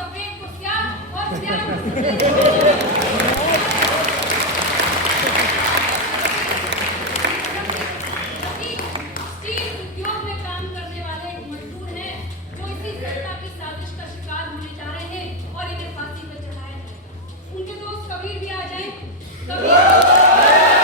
सफेद को स्याह और स्याह को सफेद। स्टील उद्योग में काम करने वाले मजदूर हैं जो इसी सत्ता की साजिश का शिकार होने जा रहे हैं और इन्हें फांसी पर चढ़ाया जाए। उनके दोस्त कबीर भी आ जाएं। कबीर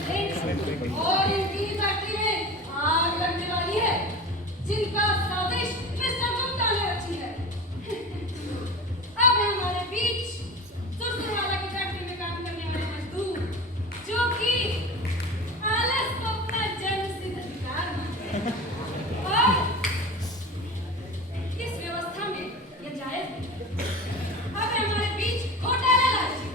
और इनकी फैक्ट्री में आग लगने वाली है जिनका साजिश मिस्टर गुप्ता ने रची है। अब है हमारे बीच सुरसुरवाला की फैक्ट्री में काम करने वाले मजदूर जो कि आलस को अपना जन्मसिद्ध अधिकार मानते हैं और इस व्यवस्था में यह जायज है। अब है हमारे बीच घोटाले लालची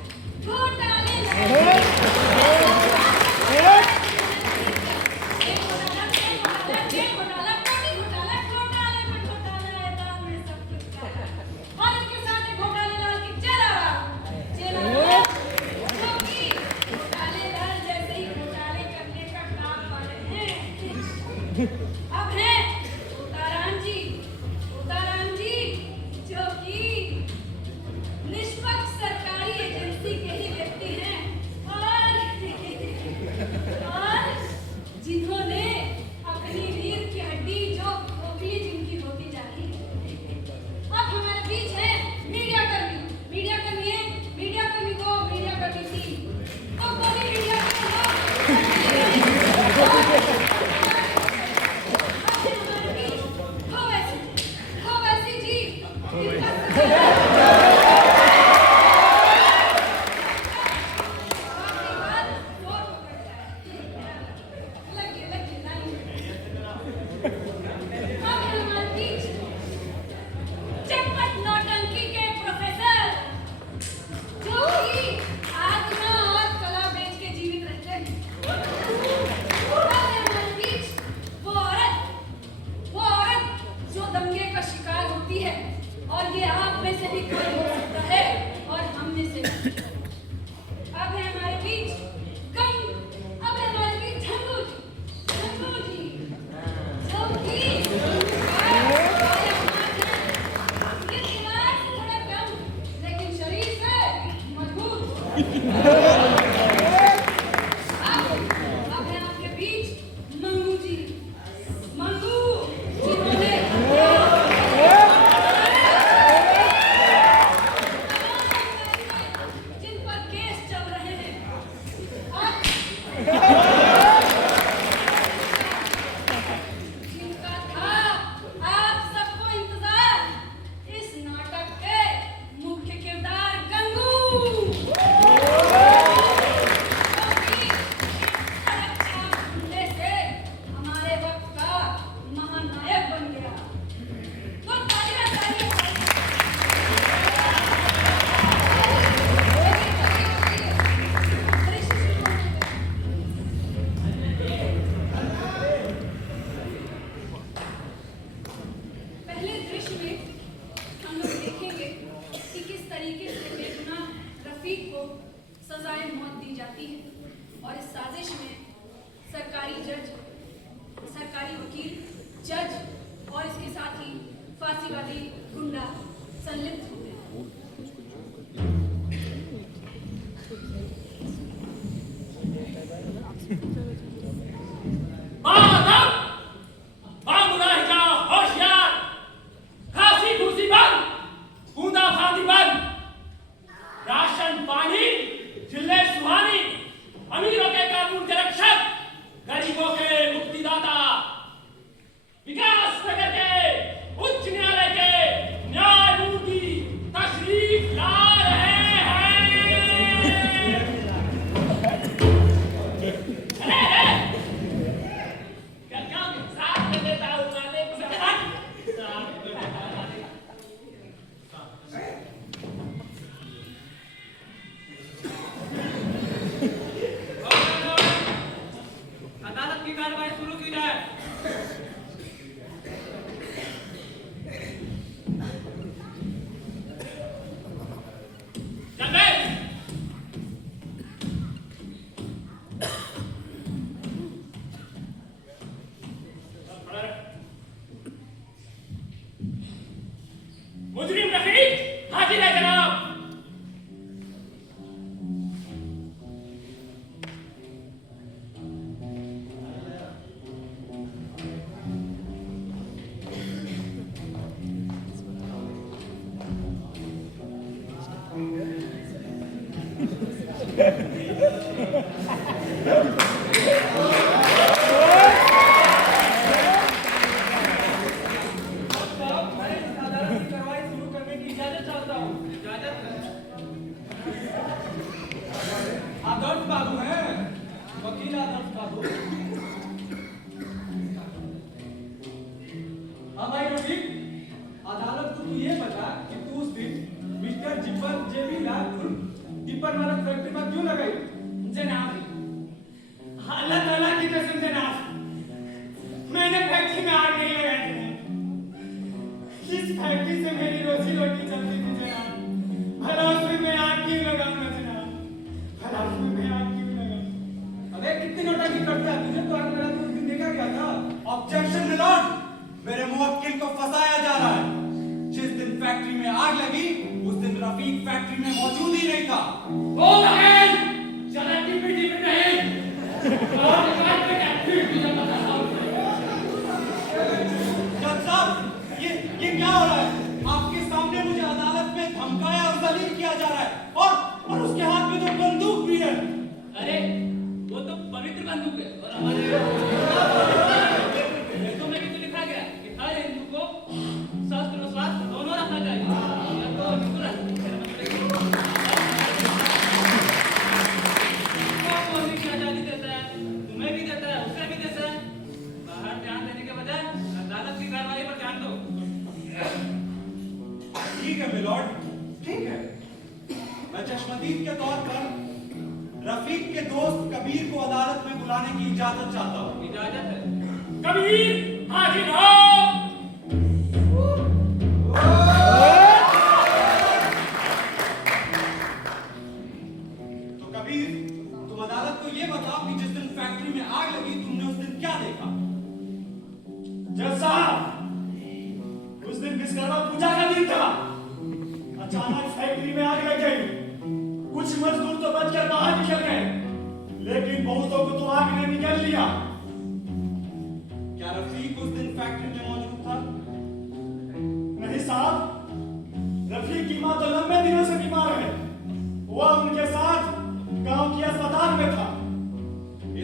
मौत दी जाती है और इस साजिश में सरकारी जज, सरकारी वकील, जज और इसके साथ ही फांसीवादी गुंडा संलिप्त होते हैं। मुजरिम रफीक हाजिर है जनाब। आदर्श बाबू हैं, वकील आदर्श बाबू। हाँ भाई रफीक, अदालत को तू ये बता कि तू उस दिन मिस्टर जिब्बर जेबी लाल टिप्पर मारक फैक्ट्री में क्यों लगाई? जनाब, अल्लाह ताला की कसम जनाब, मैंने फैक्ट्री में आग नहीं लगाई थी। इस फैक्ट्री से मेरी रोजी रोटी चलती थी जनाब। भला उसमें मैं आग क्यों लगाऊंगा जनाब? भला उसमें मैं आग क्यों लगाऊंगा? अबे कितनी नौटंकी करता है? तुझे तो आग लगा तो उस दिन देखा गया था। ऑब्जेक्शन मिलोड, मेरे मुवक्किल को फंसाया जा रहा है। जिस दिन फैक्ट्री में आग लगी उस दिन रफीक फैक्ट्री में मौजूद ही नहीं था। ओ बहन, जरा टिपी नहीं और निकाल के फैक्ट्री की जगह बताओ। जज साहब, ये क्या हो रहा है? आपके सामने मुझे अदालत में धमकाया और जलील किया जा रहा है और उसके हाथ में तो बंदूक भी है। अरे वो तो पवित्र बंदूक है और हमारे तो में भी तो लिखा गया है कि हर हिंदू को शस्त्र और स्वास्थ्य दोनों रखना चाहिए। या तो हिंदू आपको हमें की आजादी देता है, तुम्हें भी देता है, उसे भी देता है। बाहर ध्यान देने के बजाय अदालत की कार्रवाई पर ध्यान दो। ठीक है मिलोड, ठीक है। मैं चश्मदीद के तौर पर रफीक के दोस्त कबीर को अदालत में बुलाने की इजाजत चाहता हूँ। इजाजत है। कबीर हाजिर हो। तो कबीर, तुम अदालत को ये बताओ कि जिस दिन फैक्ट्री में आग लगी तुमने उस दिन क्या देखा? जज साहब, उस दिन विश्वकर्मा पूजा का दिन था। अचानक फैक्ट्री में आग लग गई। कुछ मजदूर तो बचकर बाहर निकल गए, लेकिन बहुतों को तो आग ने निकल लिया। क्या रफीक उस दिन फैक्ट्री में मौजूद था? नहीं साहब, रफीक की मां तो लंबे दिनों से बीमार है। वह उनके साथ गांव की अस्पताल में था।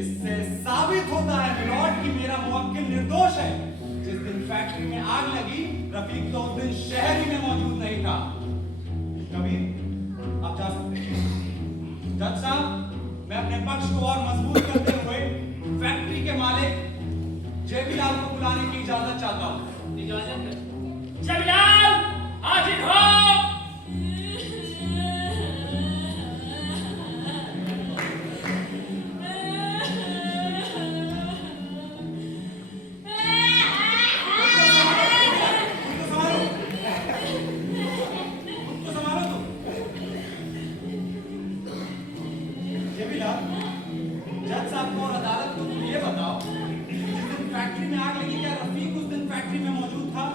इससे साबित होता है मिलोड कि मेरा मुवक्किल निर्दोष है। जिस दिन फैक्ट्री में आग लगी रफीक तो उस दिन शहर ही में मौजूद नहीं था। कबीर, आप जा सकते हैं। जज साहब, मैं अपने पक्ष को और मजबूत करते हुए फैक्ट्री के मालिक जेबीलाल को बुलाने की इजाजत चाहता हूँ। इजाजत है। जेबीलाल हाजिर हो। जेबीलाल, जज साहब को और अदालत को तुम ये बताओ, जिस दिन फैक्ट्री में आग लगी क्या रफीक उस दिन फैक्ट्री में मौजूद था?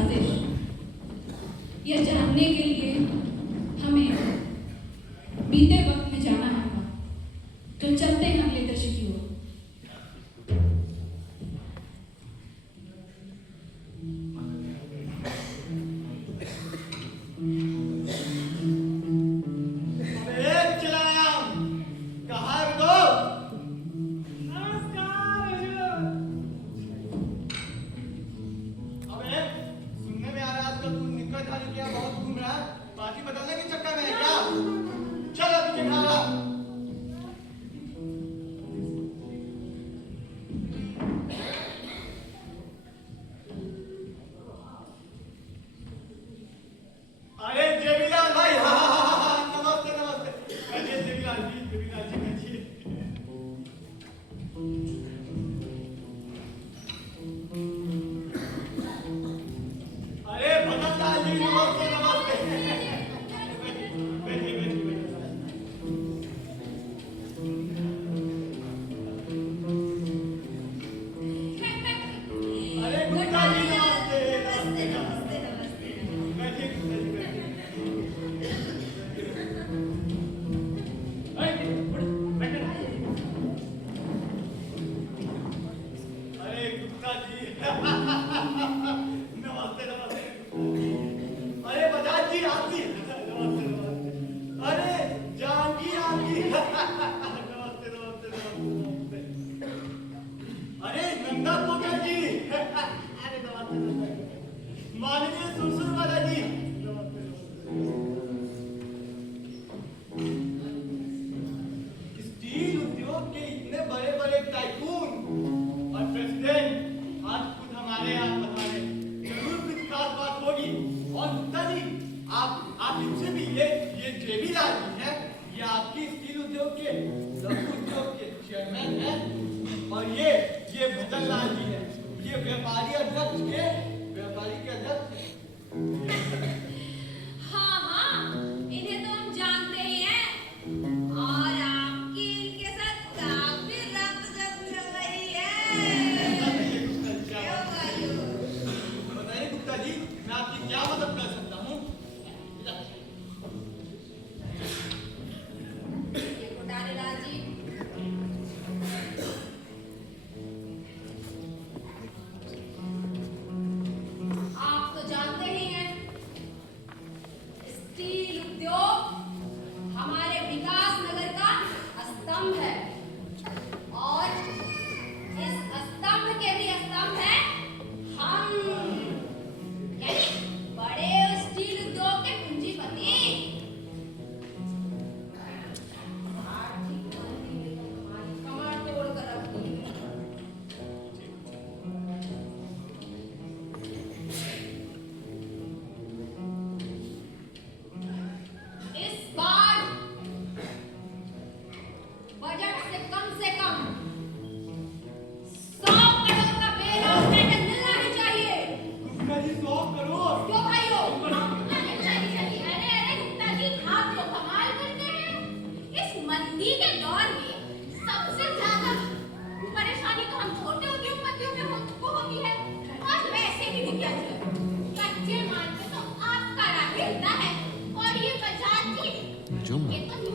साजिश, यह जानने के लिए हमें बीते वक्त में जाना होगा। तो चलते हैं अगले दृश्य की ओर।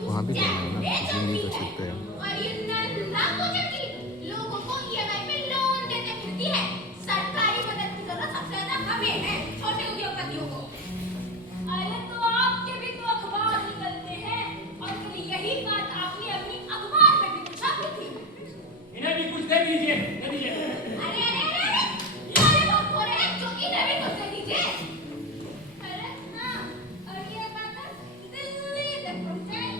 वहाँ भी जाना है ना, जिम भी कर सकते हैं। और ये लोगों को ईएमआई पे लोन देते फिरती है। सरकारी मदद की जरूरत सबसे ज्यादा हमें है, छोटे उद्योगपतियों को। अरे तो आपके भी तो अखबार निकलते हैं और फिर यही बात आपने अपनी अखबार में भी छापी थी। इन्हें भी कुछ दे दीजिए, दे दीजिए। अरे लॉलीपॉप हो रहे हैं, जो इन्हें भी कुछ दे दीजिए। अरे हाँ, और ये बात दिल्ली तक पहुंचाए।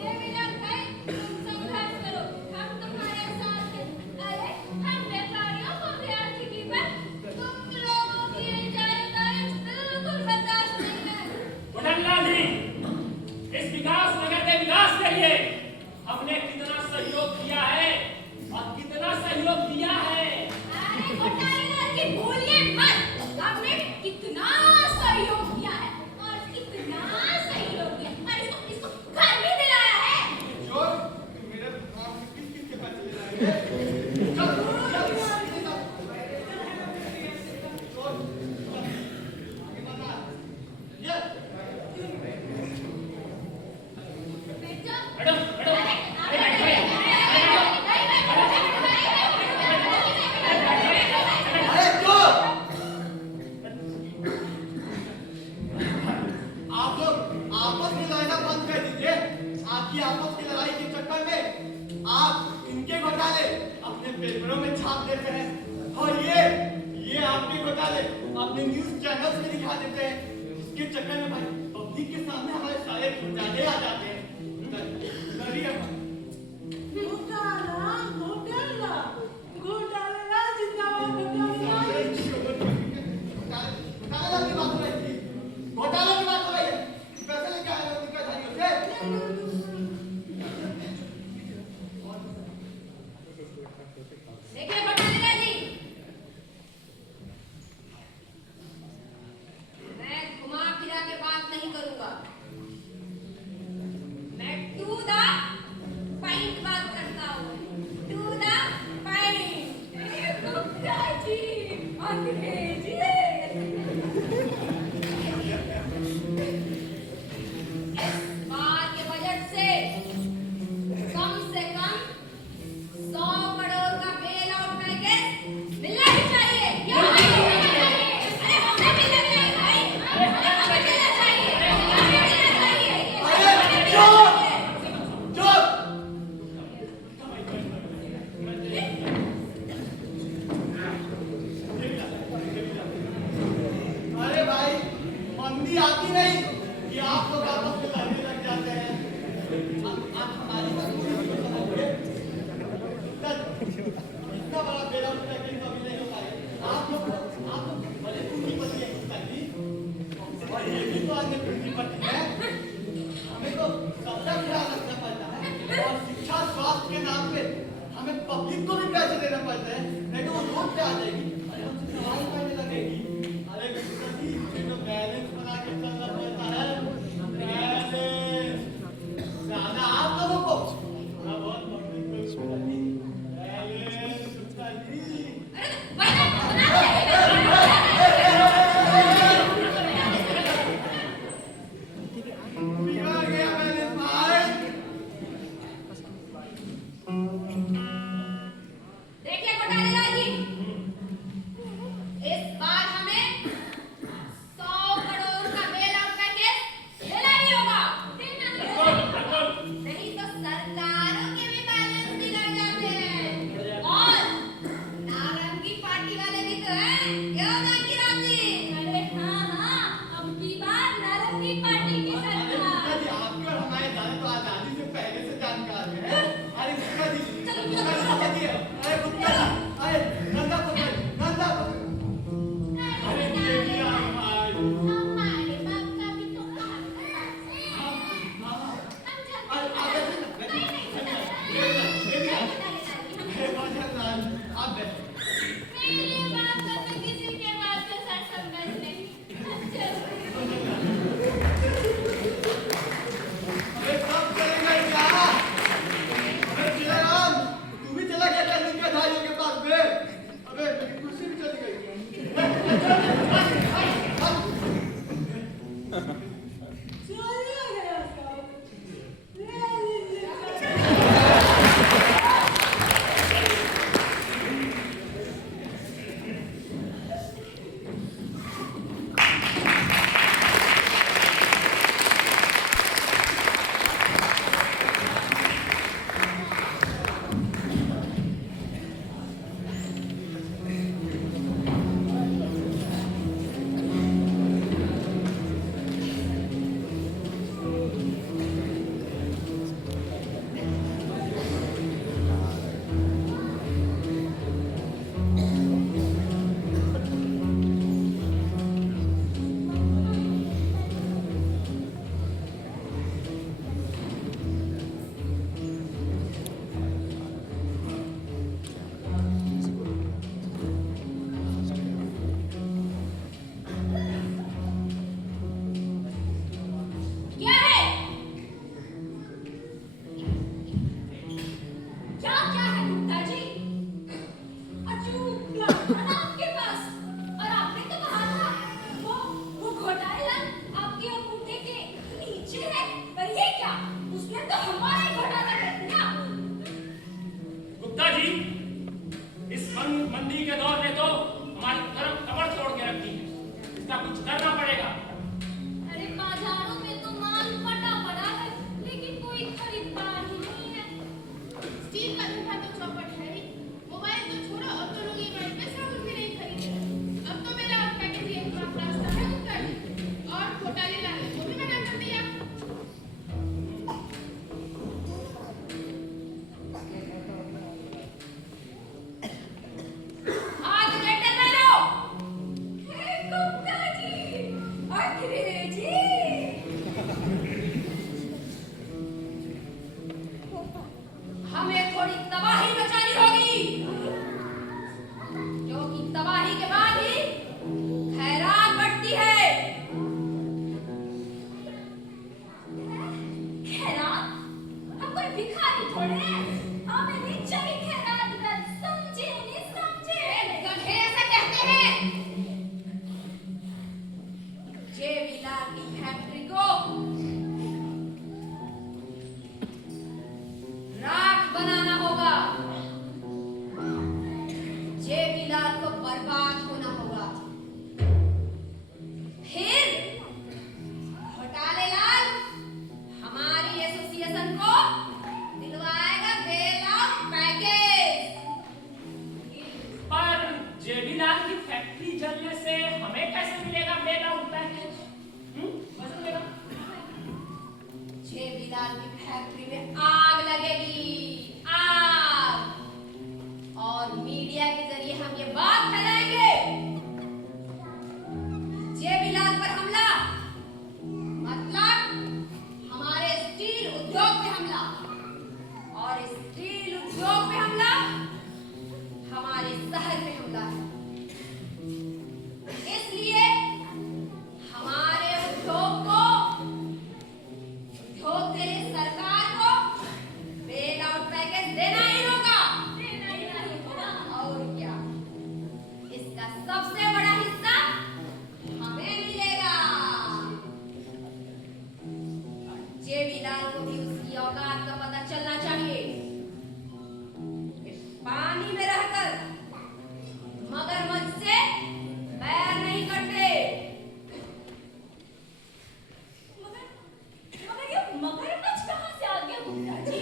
ये मिलान भाई, तुम संघर्ष करो, हम तुम्हारे साथ हैं। अरे हम व्यापारियों को भी आर्थिकी पर तुम लोगों की जानकारी बिल्कुल बर्दाश्त नहीं है। कोडनलाल जी, इस विकास नगर के विकास के लिए हमने कितना सहयोग किया है और कितना सहयोग दिया है। पेपरों में छाप देते हैं और ये आपके घोटाले अपने न्यूज चैनल्स में दिखा देते हैं। इसके चक्कर में भाई पब्लिक के सामने हमारे सारे घोटाले आ जाते हैं। डरिए मत। घोटाला घोटाला घोटाला जिंदाबाद घोटाला। घोटाला की बात हो रही थी, घोटाला की बात हो रही है। पैसे लेके आए हो दिक्कतधारियों से। देखिए घोटालेबाज जी, मैं घुमा फिरा के बात नहीं करूंगा। मैं टू द पॉइंट बात करता हूँ। To the point. Gupta ji अंग्रेजी। इस बार के बजट से कम 100 करोड़ का बेल आउट पैकेज मिलना ही चाहिए। क्यों नहीं मिलना चाहिए? अरे हमें मिलना चाहिए भाई। हमें मिलना चाहिए। हमें मिलना चाहिए। अरे चुप चुप। अरे भाई मंदी आती नहीं कि आप लोग आपस में लड़ने लग जाते हैं। आप हमारी बात को नहीं समझोगे। इतना बड़ा बेड़ा उठा के कभी नहीं होता है। आप लोग बड़े पूंजीपति हैं गुप्ता जी, और ये भी तो अन्य पूंजीपति है। हमें तो सबका ख्याल रखना पड़ता है और शिक्षा स्वास्थ्य के नाम पे हमें पब्लिक को भी पैसे देना पड़ते हैं, नहीं तो वो रोड पे आ जाएगी। अरे हमसे सवाल करने लगेगी। अरे गुप्ता जी हमें तो बैलेंस बना के चलना पड़ता है। बैलेंस ज्यादा आप लोगों को, थोड़ा बहुत पब्लिक को गुप्ता जी। बैलेंस गुप्ता जी। अरे भाई ना बिगड़ गया बैलेंस भाई। देखिए घोटालेबाज जी, इस बार हमें 100 करोड़ का बेल आउट पैकेज देना ही होगा। नहीं तो सरकारों के भी बैलेंस बिगड़ जाते हैं। और नारंगी पार्टी वाले भी तो हैं, क्यों नारंगी जी? अरे हाँ हाँ, अब की बार नारंगी पार्टी की अरे गुप्ता जी आपके और हमारे जाने तो आजादी से पहले से जानकार हैं। अरे गुप्ता जी, अरे गुप्ता जी, अरे नंदा पकड़, नंदा पकड़। अरे ये भी आ भाई। हमारे बाप का भी तो हाथ है। अरे आप बैठिए ना, ये भी आ। हे भजनलाल, आप बैठिए। मेरे बाप का तो किसी के बाप से सर संबंध नहीं। अरे सब चलेगा क्या? अरे जयराम, तू भी चला गया क्या दिक्कतधारियों के पास में? अबे मेरी कुर्सी भी चली गई। चलिए गया सब। ले लीजिए। स्टील का जूठा तो चौपट है ही, मोबाइल बर्बाद होना होगा। फिर घोटाले लाल हमारी एसोसिएशन को दिलवाएगा बेल आउट पैकेज। पर जेबीलाल की फैक्ट्री जलने से हमें कैसे मिलेगा बेल आउट पैकेज? कैसे मिलेगा? जेबीलाल की फैक्ट्री में आग लगेगी, आग, और मीडिया के जरिए हम ये बात फैलाएंगे, जेबीलाल पर हमला मतलब हमारे स्टील उद्योग पे हमला, और स्टील उद्योग पे हमला हमारे शहर पे हमला है। इसलिए हमारे उद्योग को, उद्योग के लिए सरकार को बेल आउट पैकेज देना ही होगा। और क्या, इसका सबसे बड़ा हिस्सा हमें मिलेगा। जेबीलाल को भी उसकी औकात का पता चलना चाहिए। पानी में रहकर मगरमच्छ से बैर नहीं करते। मगर ये मगरमच्छ कहाँ से आ गया गुप्ता जी?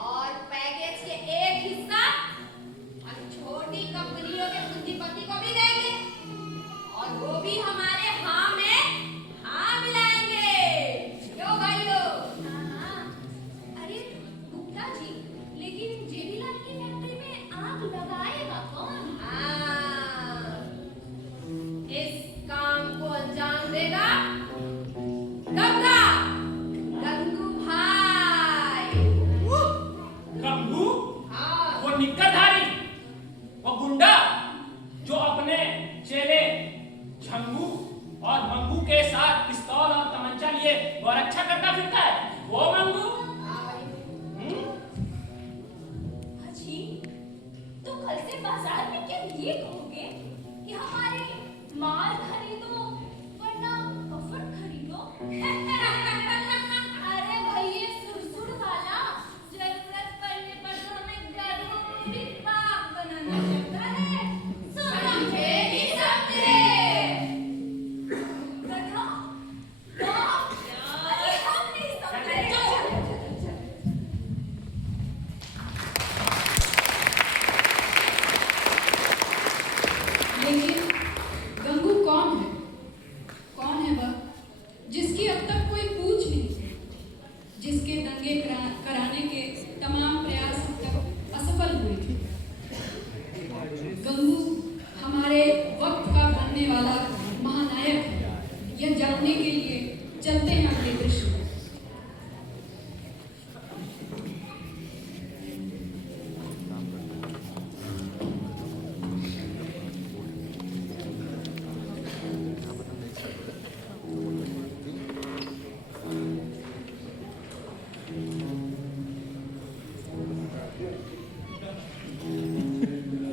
और पैकेज के एक हिस्सा हम छोटी कंपनियों के पूंजीपति को भी देंगे, और वो भी हमारे हाँ में हाँ मिलाएंगे। यो भाइयों। हाँ, अरे गुप्ता जी, लेकिन जेबीलाल की फैक्ट्री में आग लगाएगा कौन? हाँ, इस काम को अंजाम देगा गंगा, गंगू भाई। गंगू? हाँ, वो निक्करधारी, वो गुंडा जो अपने चेले झंगू और मंगू के साथ पिस्तौल और तमंचा लिए वो रक्षा करता फिरता है, वो मंगू? हाँ भाई। अजी, तो कल से बाजार में क्या ये कहोगे कि हमारे माल खरीदो वरना कफन खरीदो? अरे भैया सुरसुर वाला, जरूरत पड़ने पर तो हमें गधों को भी बाप बनाना पड़ता है। समझे नहीं समझे? गधा? बाप? अरे हम नहीं समझे। लेकिन गंगू कौन है? कौन है वह जिसकी अब तक कोई पूछ नहीं, जिसके दंगे कराने के तमाम प्रयास अब तक असफल हुए थे? गंगू हमारे वक्त का बनने वाला महानायक है। यह जानने के लिए चलते हैं अगले दृश्य में।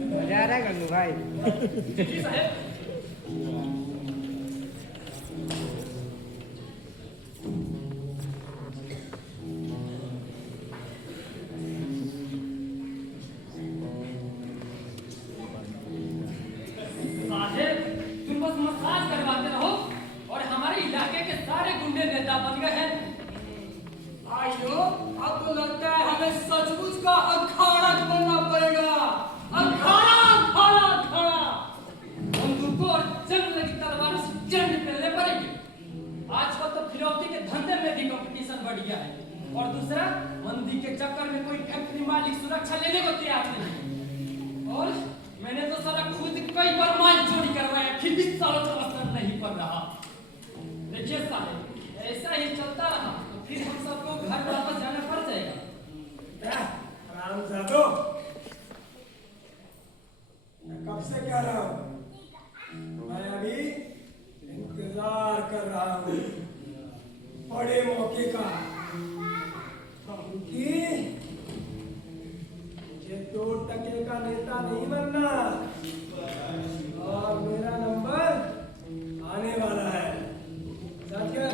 मजा आ रहा है गंगू भाई? जी साहब। साहब, तुम बस मसाज करवाते रहो और हमारे इलाके के सारे गुंडे नेता बन गए हैं। आइयो, अब तो लगता है हमें सचमुच का अखाड़ा बनना पड़ेगा। अखाड़ा, अखाड़ा, अखाड़ा। बंदूकों और जंग लगी तलवारों से जंग करने पड़ेगी। आजकल तो फिरौती के धंधे में भी कंपटीशन बढ़ गया है, और दूसरा, मंदी के चक्कर में कोई फैक्ट्री मालिक सुरक्षा लेने को तैयार नहीं। और मैंने तो सारा खुद कई बार माल चोरी करवाया, फिर भी सालों का असर नहीं पड़ रहा। देखिए साहब, ऐसा ही चलता रहा तो फिर हम सबको घर वापस जाना पड़ जाएगा। रामजादो, मैं कब से कह रहा हूँ, मैं अभी इंतजार कर रहा हूँ बड़े मौके का, क्योंकि मुझे 2 टके का नेता नहीं बनना, और मेरा नंबर आने वाला है। समझ गए?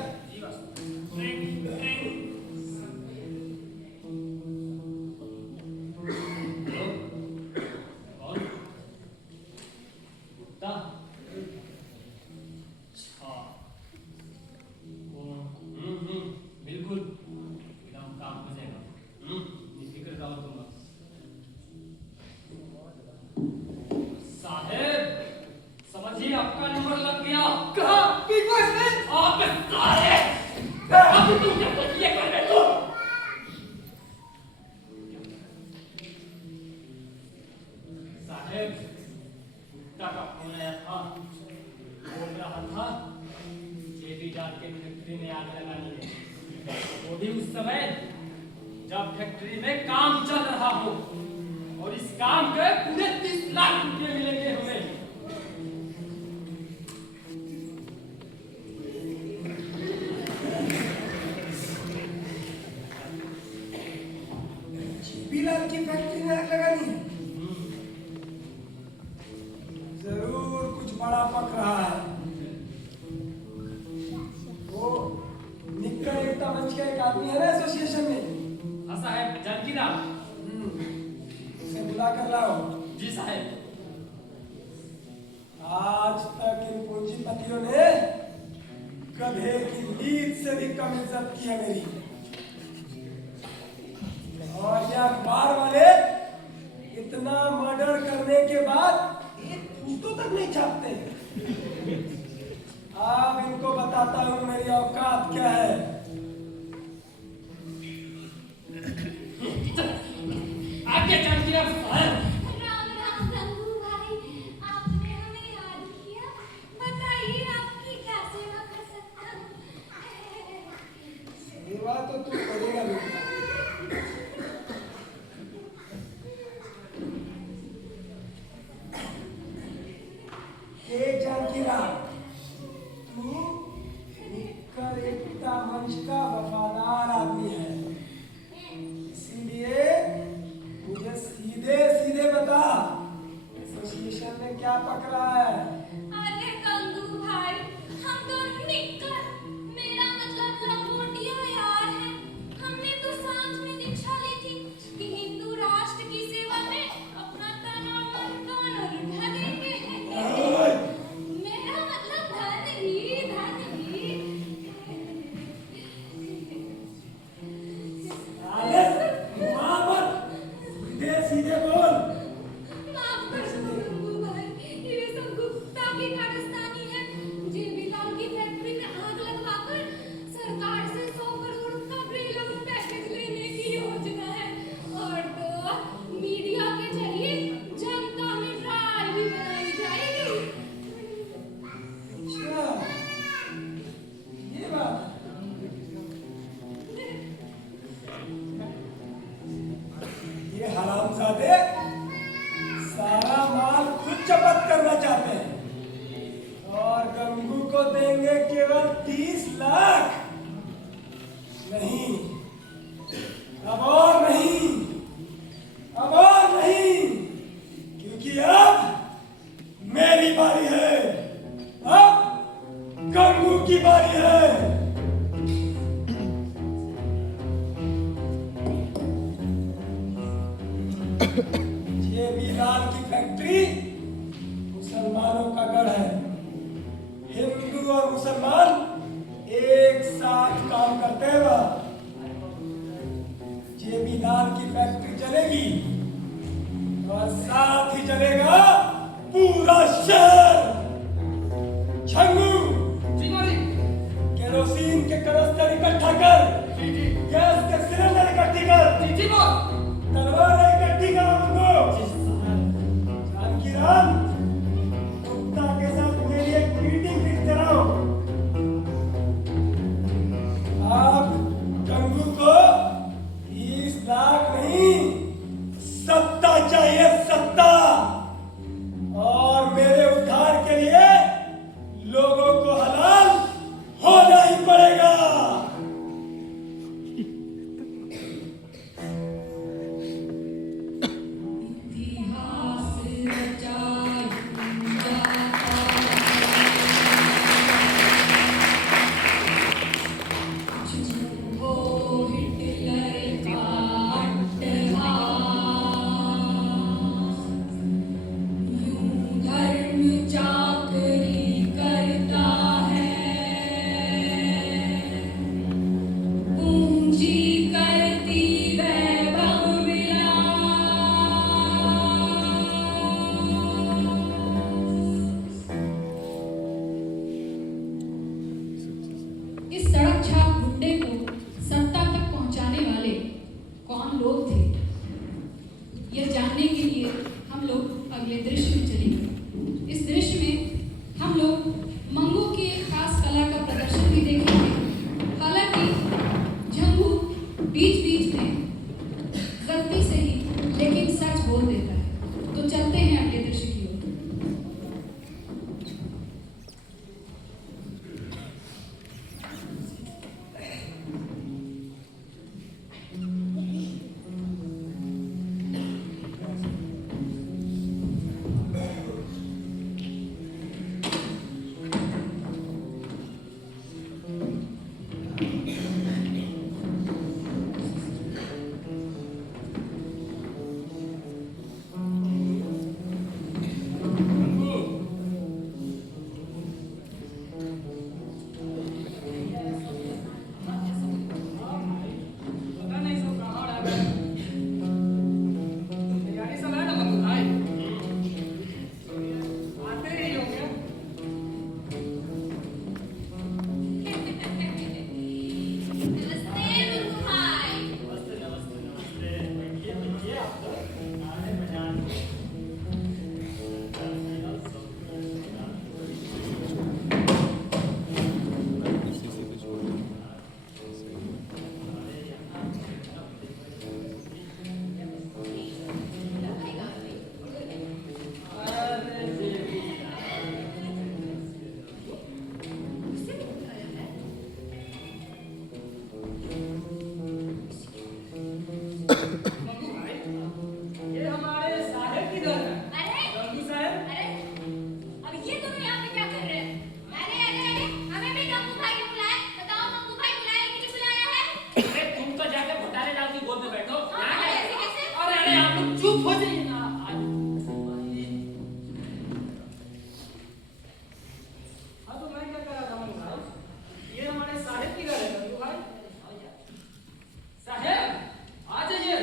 फैक्ट्री में आग लगा दी है, वो भी उस समय जब फैक्ट्री में काम चल रहा हो, और इस काम के पूरे 30 लाख रुपए मिलेंगे हमें। बिलाल की फैक्ट्री में आग लगानी है। जरूर कुछ बड़ा पक रहा है। वो निक्कर एकता मंच का एक आदमी है ना एसोसिएशन में। हाँ साहब, जानकी राम। उसे बुला कर लाओ। जी साहब। आज तक इन पूंजीपतियों ने गधे की लीद से भी कम इज्जत की है मेरी, और ये अखबार वाले इतना मर्डर करने के बाद एक फोटो तक नहीं छापते। अब इनको बताता हूँ मेरी औकात क्या है। आगे जानकी राम साहब। राम राम गंगू भाई, आपने हमें याद किया। बताइए आपकी क्या सेवा कर सकता हूँ? सेवा तो तू करेगा बेटा। जानकी राम, तू निक्कर एकता मंच का वफादार आदमी है, इसीलिए मुझे सीधे सीधे बता, एसोसिएशन में क्या पकड़ा है? अरे गंगू भाई, हम तो निक्कर, मेरा मतलब लंगोटिया यार है। हमने तो साथ में दीक्षा ली थी कि हिंदू राष्ट्र की सेवा में अपना तन और मन दोनों लुटा देंगे। मेरा मतलब धन ही धन ही। अरे माँ मत, सीधे सीधे बोल। माफ कर दो गंगू भाई, ये सब गुप्ता की कारस्तानी है। जेबीलाल की फैक्ट्री में आग लगवाकर सरकार से 100 करोड़ का बेलम पैकेज लेने की योजना है, और तो मीडिया के जरिए जनता में राय भी बनाई जाएगी। अच्छा, ये बात है। ये हरामजादे सारा माल खुद जब्त करना चाहते हैं, और गंगू को देंगे केवल 30 लाख। नहीं, अब और नहीं, अब और नहीं, क्योंकि अब मेरी बारी है। अब गंगू की बारी है। जेबीलाल की फैक्ट्री मुसलमानों का गढ़ है। हिंदू और मुसलमान एक साथ काम करते हैं। जेबीलाल की फैक्ट्री चलेगी और साथ ही चलेगा पूरा शहर। छंगू, जी मालिक। केरोसिन के कनस्तर इकट्ठा कर। जी जी। गैस के सिलेंडर इकट्ठी कर। जी जी बॉस। तलवारें इकट्ठी कर उनको। जानकी राम, गुप्ता के साथ मेरी एक मीटिंग फिक्स कराओ। अब गंगू को 30 लाख नहीं, सत्ता चाहिए, सत्ता। और मेरे उद्धार के लिए लोगों को हलाल होना ही पड़ेगा। चुप हो जाइए ना आज। हाँ तो मैं क्या कह रहा था मनु भाई, ये हमारे साहेब की घर है गंगू भाई। साहेब आ जाइए।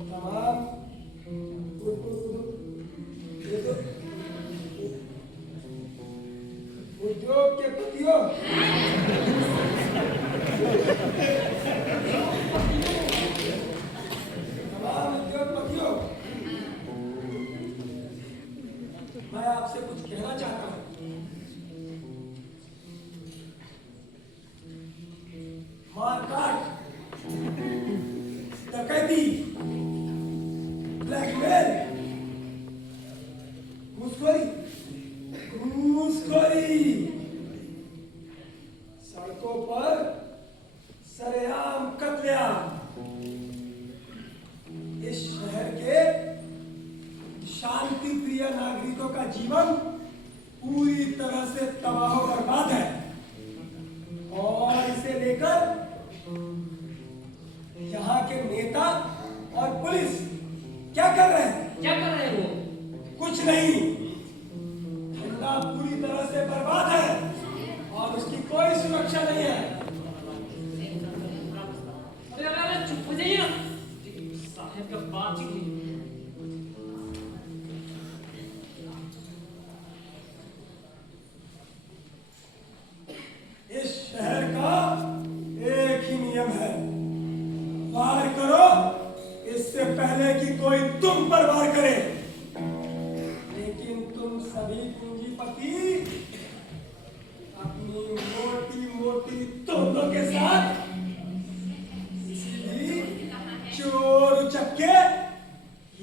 तमाम उद्योग के पतियों, तमाम उद्योगपतियों, मैं आपसे कुछ कहना चाहता हूं। मारकाट, डकैती, ब्लैकमेल, घूसखोरी, सड़कों पर सरेआम कत्लेआम, इस शहर के शांति प्रिय नागरिकों का जीवन पूरी तरह से तबाह और बर्बाद है। और इसे लेकर यहाँ के नेता और पुलिस क्या कर रहे हैं? क्या कर रहे हैं वो? कुछ नहीं, धंधा पूरी तरह से बर्बाद है और उसकी कोई सुरक्षा नहीं है। अरे चुप हो जाइए ना, साहेब का बात ही नहीं। इस शहर का एक ही नियम है, वार करो इससे पहले कि कोई तुम पर वार करे। लेकिन तुम सभी पूंजीपति अपनी मोटी मोटी तोंदों के साथ इसीलिए चोर उचक्के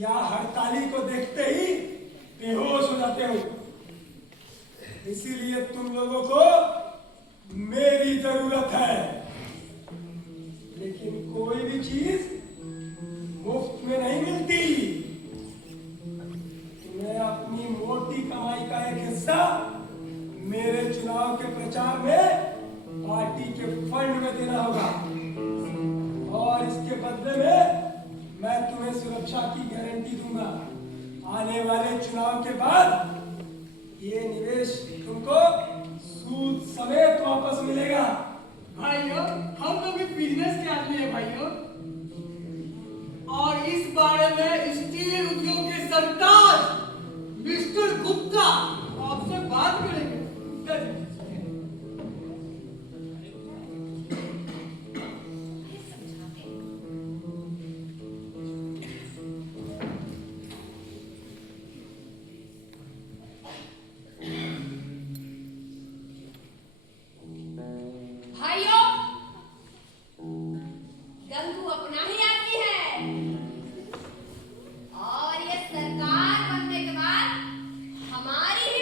या हड़ताली को देखते ही बेहोश हो जाते हो। इसीलिए तुम लोगों को मेरी जरूरत है। लेकिन कोई भी चीज मुफ्त में नहीं मिलती। तुम्हें अपनी मोटी कमाई का एक हिस्सा मेरे चुनाव के प्रचार में पार्टी के फंड में देना होगा और इसके बदले में मैं तुम्हें सुरक्षा की गारंटी दूंगा। आने वाले चुनाव के बाद ये निवेश तुमको सूद समेत वापस मिलेगा। भाइयों, हम लोग भी बिजनेस के आदमी है भाइयों, और इस बारे में स्टील उद्योग के सरताज मिस्टर गुप्ता आपसे बात करेंगे। भाइयों, गंगू अपना ही आदमी है और ये सरकार बनने के बाद हमारी ही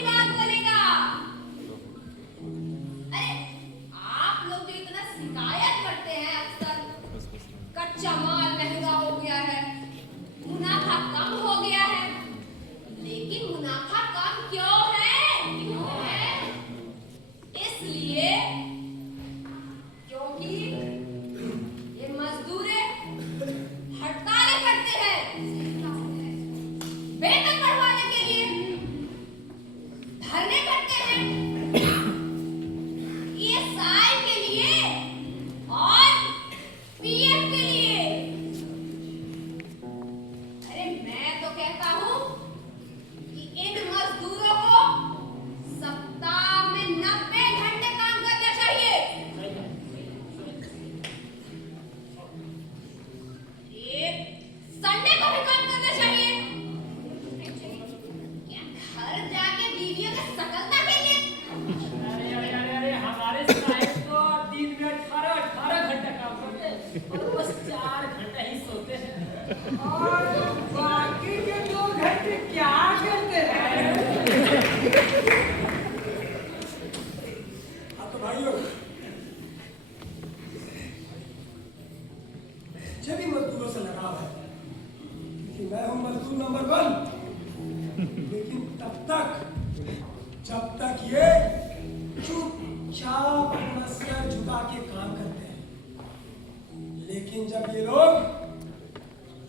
जब ये लोग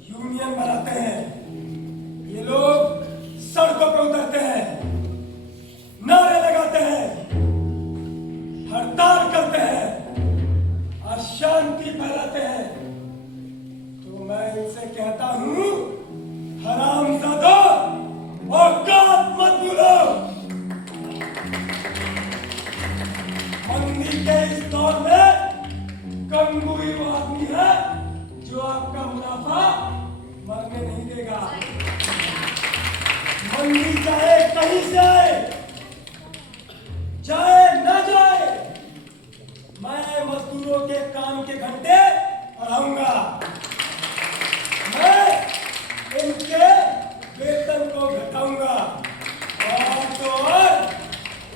यूनियन बनाते हैं, ये लोग सड़कों पर उतरते हैं, नारे लगाते हैं, हड़ताल करते हैं, अशांति फैलाते हैं, तो मैं इनसे कहता हूं, हरामजादो, औकात मत भूलो। मंदी के इस दौर में गंगू ही वो आदमी है जो आपका मुनाफा मरने नहीं देगा। मंदी चाहे कहीं से आए, जाए न जाए, मैं मजदूरों के काम के घंटे बढ़ाऊंगा। मैं इनके वेतन को घटाऊंगा और तो और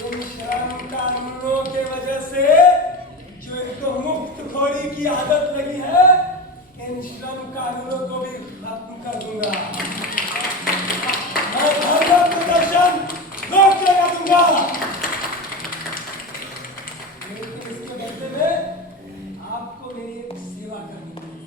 इन श्रम कानूनों के वजह से जो इनको मुफ्तखोरी की आदत लगी है, इन श्रम कानूनों को भी खत्म कर दूंगा। मैं धरना प्रदर्शन रोक लगा दूंगा, लेकिन इसके बदले में आपको मेरी एक सेवा करनी पड़ेगी।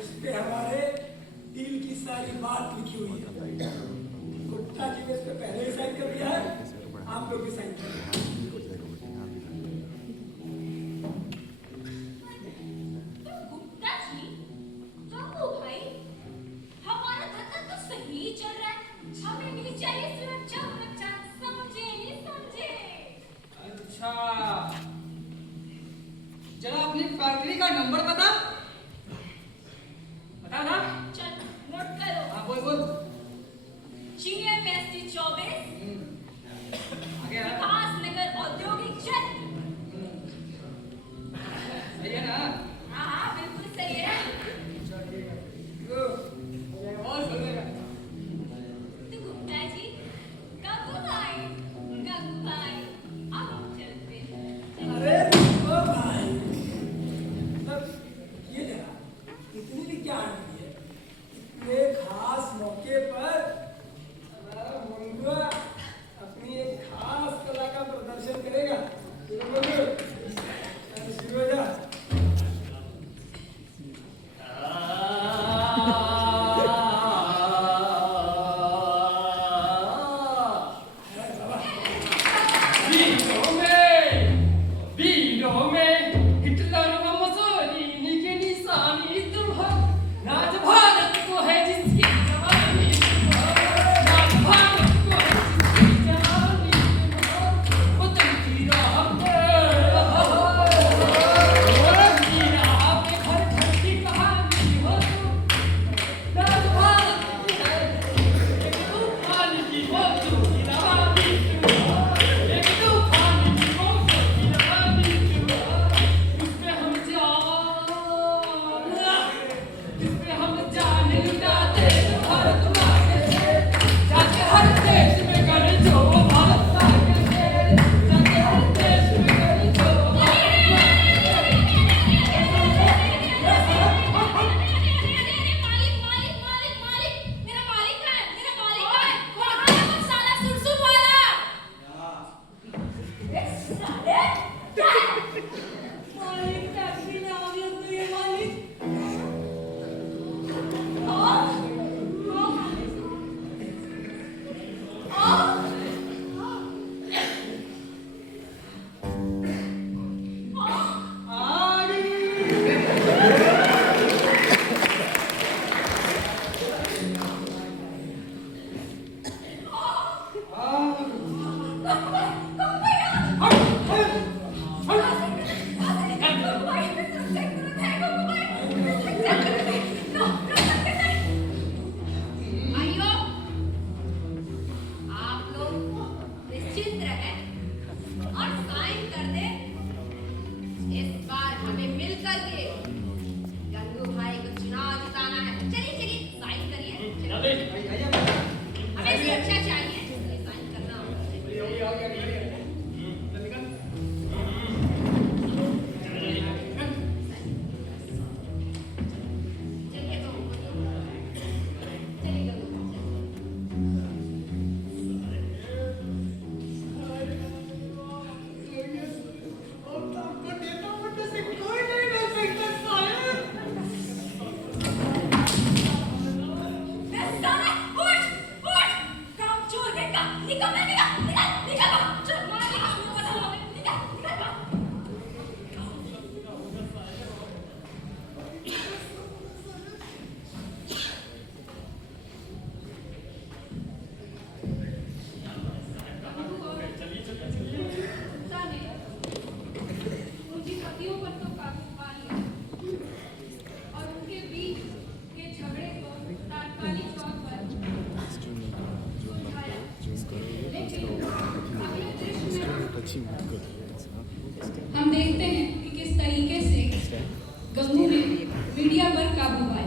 इस पे हमारे डील की सारी बात लिखी हुई है। गुप्ता जी ने इस पे पहले ही साइन कर दिया है, आप लोग भी साइन कर दिया। गुप्ता जी, गंगू भाई, हमारा धंधा तो सही चल रहा है, हमें मिल चाहिए सुरक्षा, सुरक्षा, समझे। अच्छा, जरा अपनी फैक्ट्री का नंबर बता ना। चल नोट करो। हाँ बोल। चीनी पेस्ट्री 24, आगे आ। विकास नगर औद्योगिक क्षेत्र। सही है ना? हाँ बिल्कुल सही है। और सुनेगा। तो गुप्ता जी, गंगू भाई, अब हम चलते हैं। अरे ओ भाई, तब ये जरा इतनी भी क्या आती है, इतने खास मौके पर मुंडा अपनी एक खास कला का प्रदर्शन करेगा। शुरू हो जा। हम देखते हैं कि किस तरीके से गंगू ने मीडिया पर काबू पाया।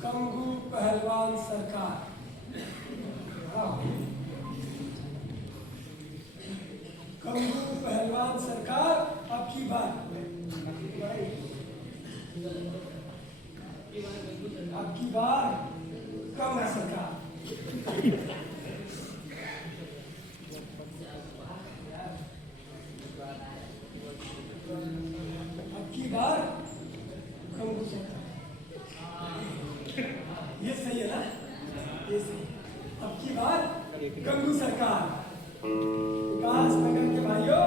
कंगू पहलवान सरकार। कंगू पहलवान सरकार अब की बार कंगू सरकार। अब की बार कंगू सरकार। ये सही है ना? ये सही। अब की बार गंगू सरकार। विकास नगर के भाइयों,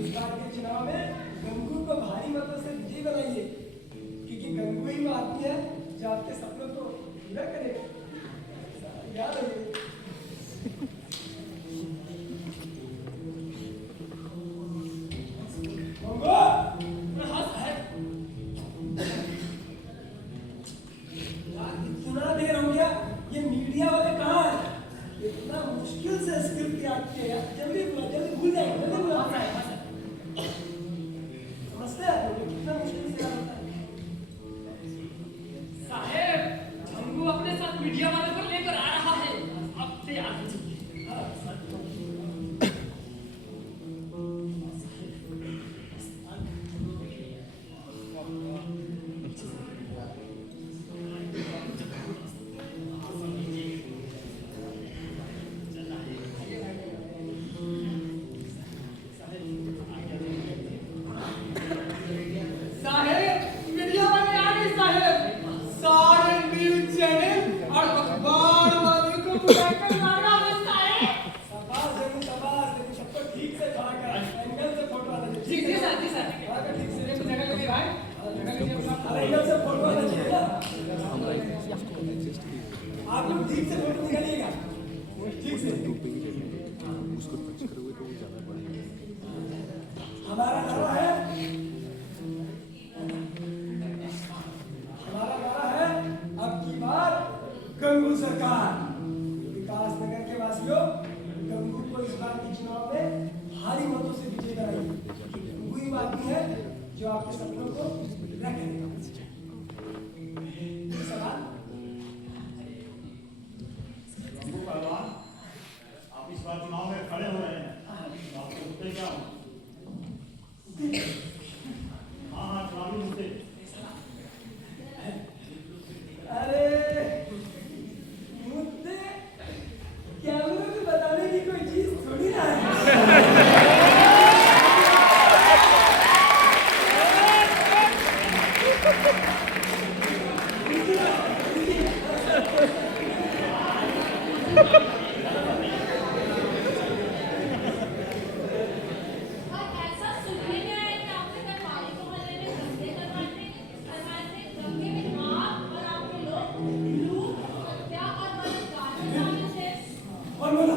इस बार के चुनाव में गंगू को भारी मतों से विजयी बनाइए, क्योंकि गंगू ही वो आदमी है जो आपके सपनों को पूरा करेगा। याद रखिए। इतना देर हो गया, ये मीडिया वाले कहाँ हैं? इतना मुश्किल से स्क्रिप्ट याद किया। जल्दी बोलो, जल्दी भूल जाएंगे, जल्दी बोलो। समझते हैं कितना मुश्किल से याद होता है। साहेब, गंगू अपने साथ मीडिया वाले को लेकर आ रहा है। अब तैयार हो जाइए। आप लोग ठीक से फोटो निकालिएगा, ठीक से। उसको टच करोगे तो ज़्यादा बढ़ेगा। हमारा नारा है, अब की बार गंगू सरकार। विकास नगर के वासियों, गंगू को इस बार के चुनाव में भारी मतों से विजय कराइए। गंगू ही आदमी है जो आपके सपनों को पूरा करेगा। सवाल पहलवान, आप इस बार चुनाव में खड़े हो रहे हैं, तो आपके मुद्दे क्या हों? हाँ, चुनावी मुद्दे। अरे मुद्दे कैमरे में बताने की कोई चीज थोड़ी ना है। और ऐसा सुनने में आया कि आपने व्यापारी को मोहल्ले में धंधे करवाने दंगे में आप और आपके लोग लूट, हत्या और बलात्कार में शामिल थे। और बोला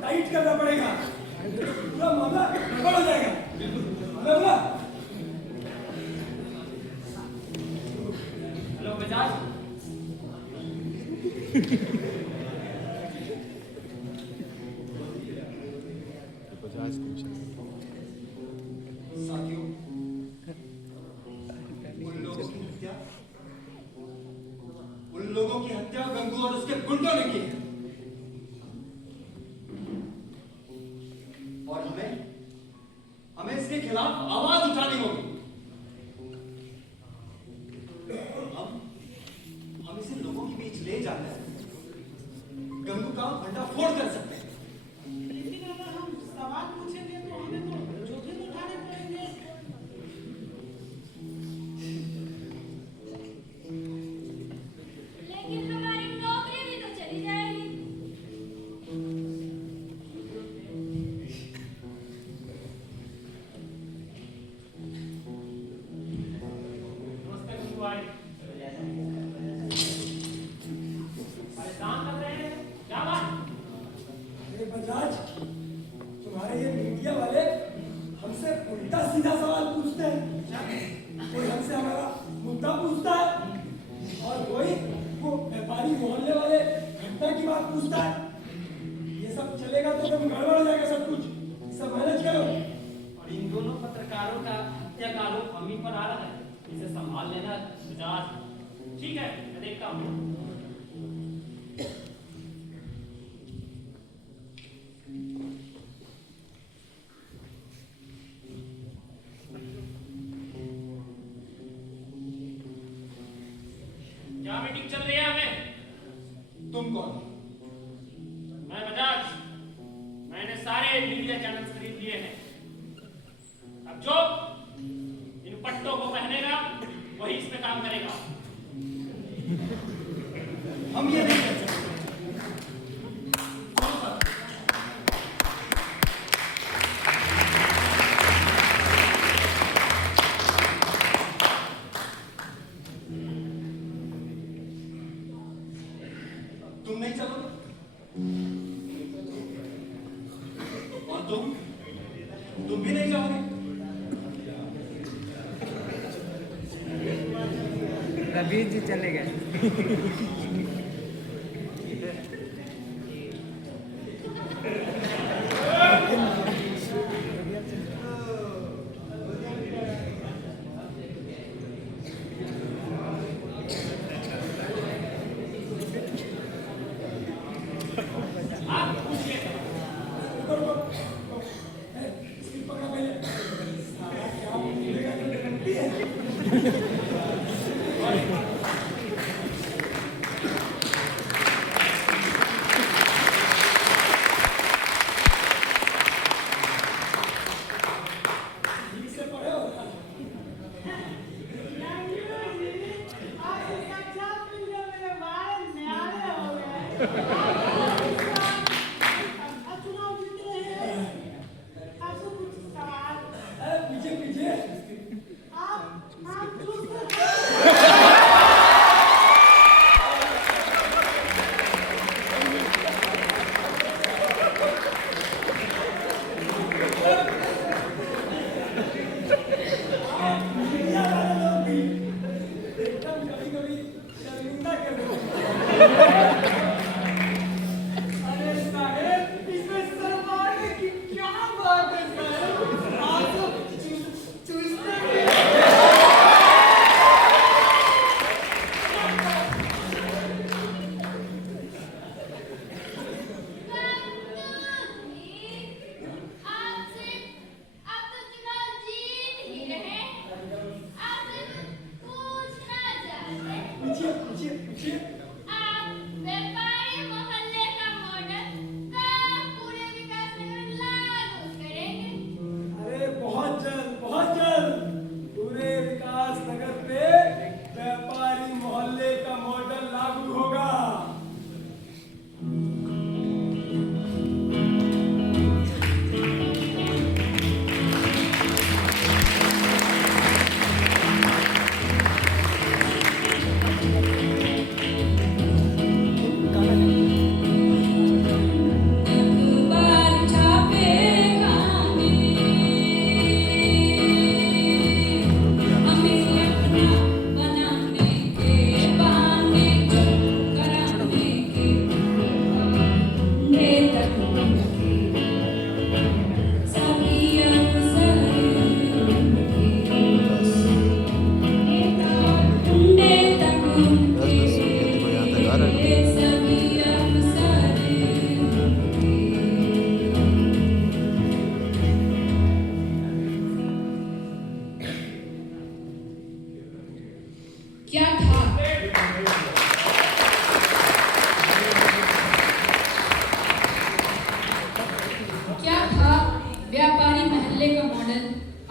टाइट करना पड़ेगा, पूरा मामला गड़बड़ हो जाएगा। बोला हेलो बजाज। साथियों, उन लोगों की हत्या गंगू और उसके गुंडों ने की है। और हमें इसके खिलाफ आवाज उठानी होगी। हम इसे लोगों के बीच ले जाकर गंगू का भंडाफोड़ कर सकते हैं। लेकिन अगर हम सवाल पूछेंगे तो हमें तो जोखिम उठाने पड़ेंगे। लेकिन हमारी नौकरी भी तो चली जाएगी। नमस्ते गुरु भाई। परेशान कर रहे हैं क्या बात? अरे बजाज, तुम्हारे ये मीडिया वाले हमसे उल्टा सीधा सवाल पूछते हैं। कोई हमसे हमारा मुद्दा पूछता है और कोई वो व्यापारी मोहल्ले वाले घटना की बात पूछता है। ये सब चलेगा तो एकदम गड़बड़ हो जाएगा सब कुछ। सब मैनेज करो। और इन दोनों पत्रकारों का हत्या का आरोप हम ही पर आ रहा है, इसे संभाल लेना बजाज। ठीक है, मैं देखता हूँ। क्या मीटिंग चल रही है हमें? तुम कौन? मैं बजाज। मैंने सारे मीडिया चैनल्स खरीद लिए हैं। अब जो इन पट्टों को पहनेगा वही इस पे काम करेगा। हम ये नहीं कर सकते। तुम नहीं चलोगे? और तुम भी नहीं जाओगे? रवि जी चले गए। इसकी पकड़ पहले। सारा क्या बोलेगा तो लगती है।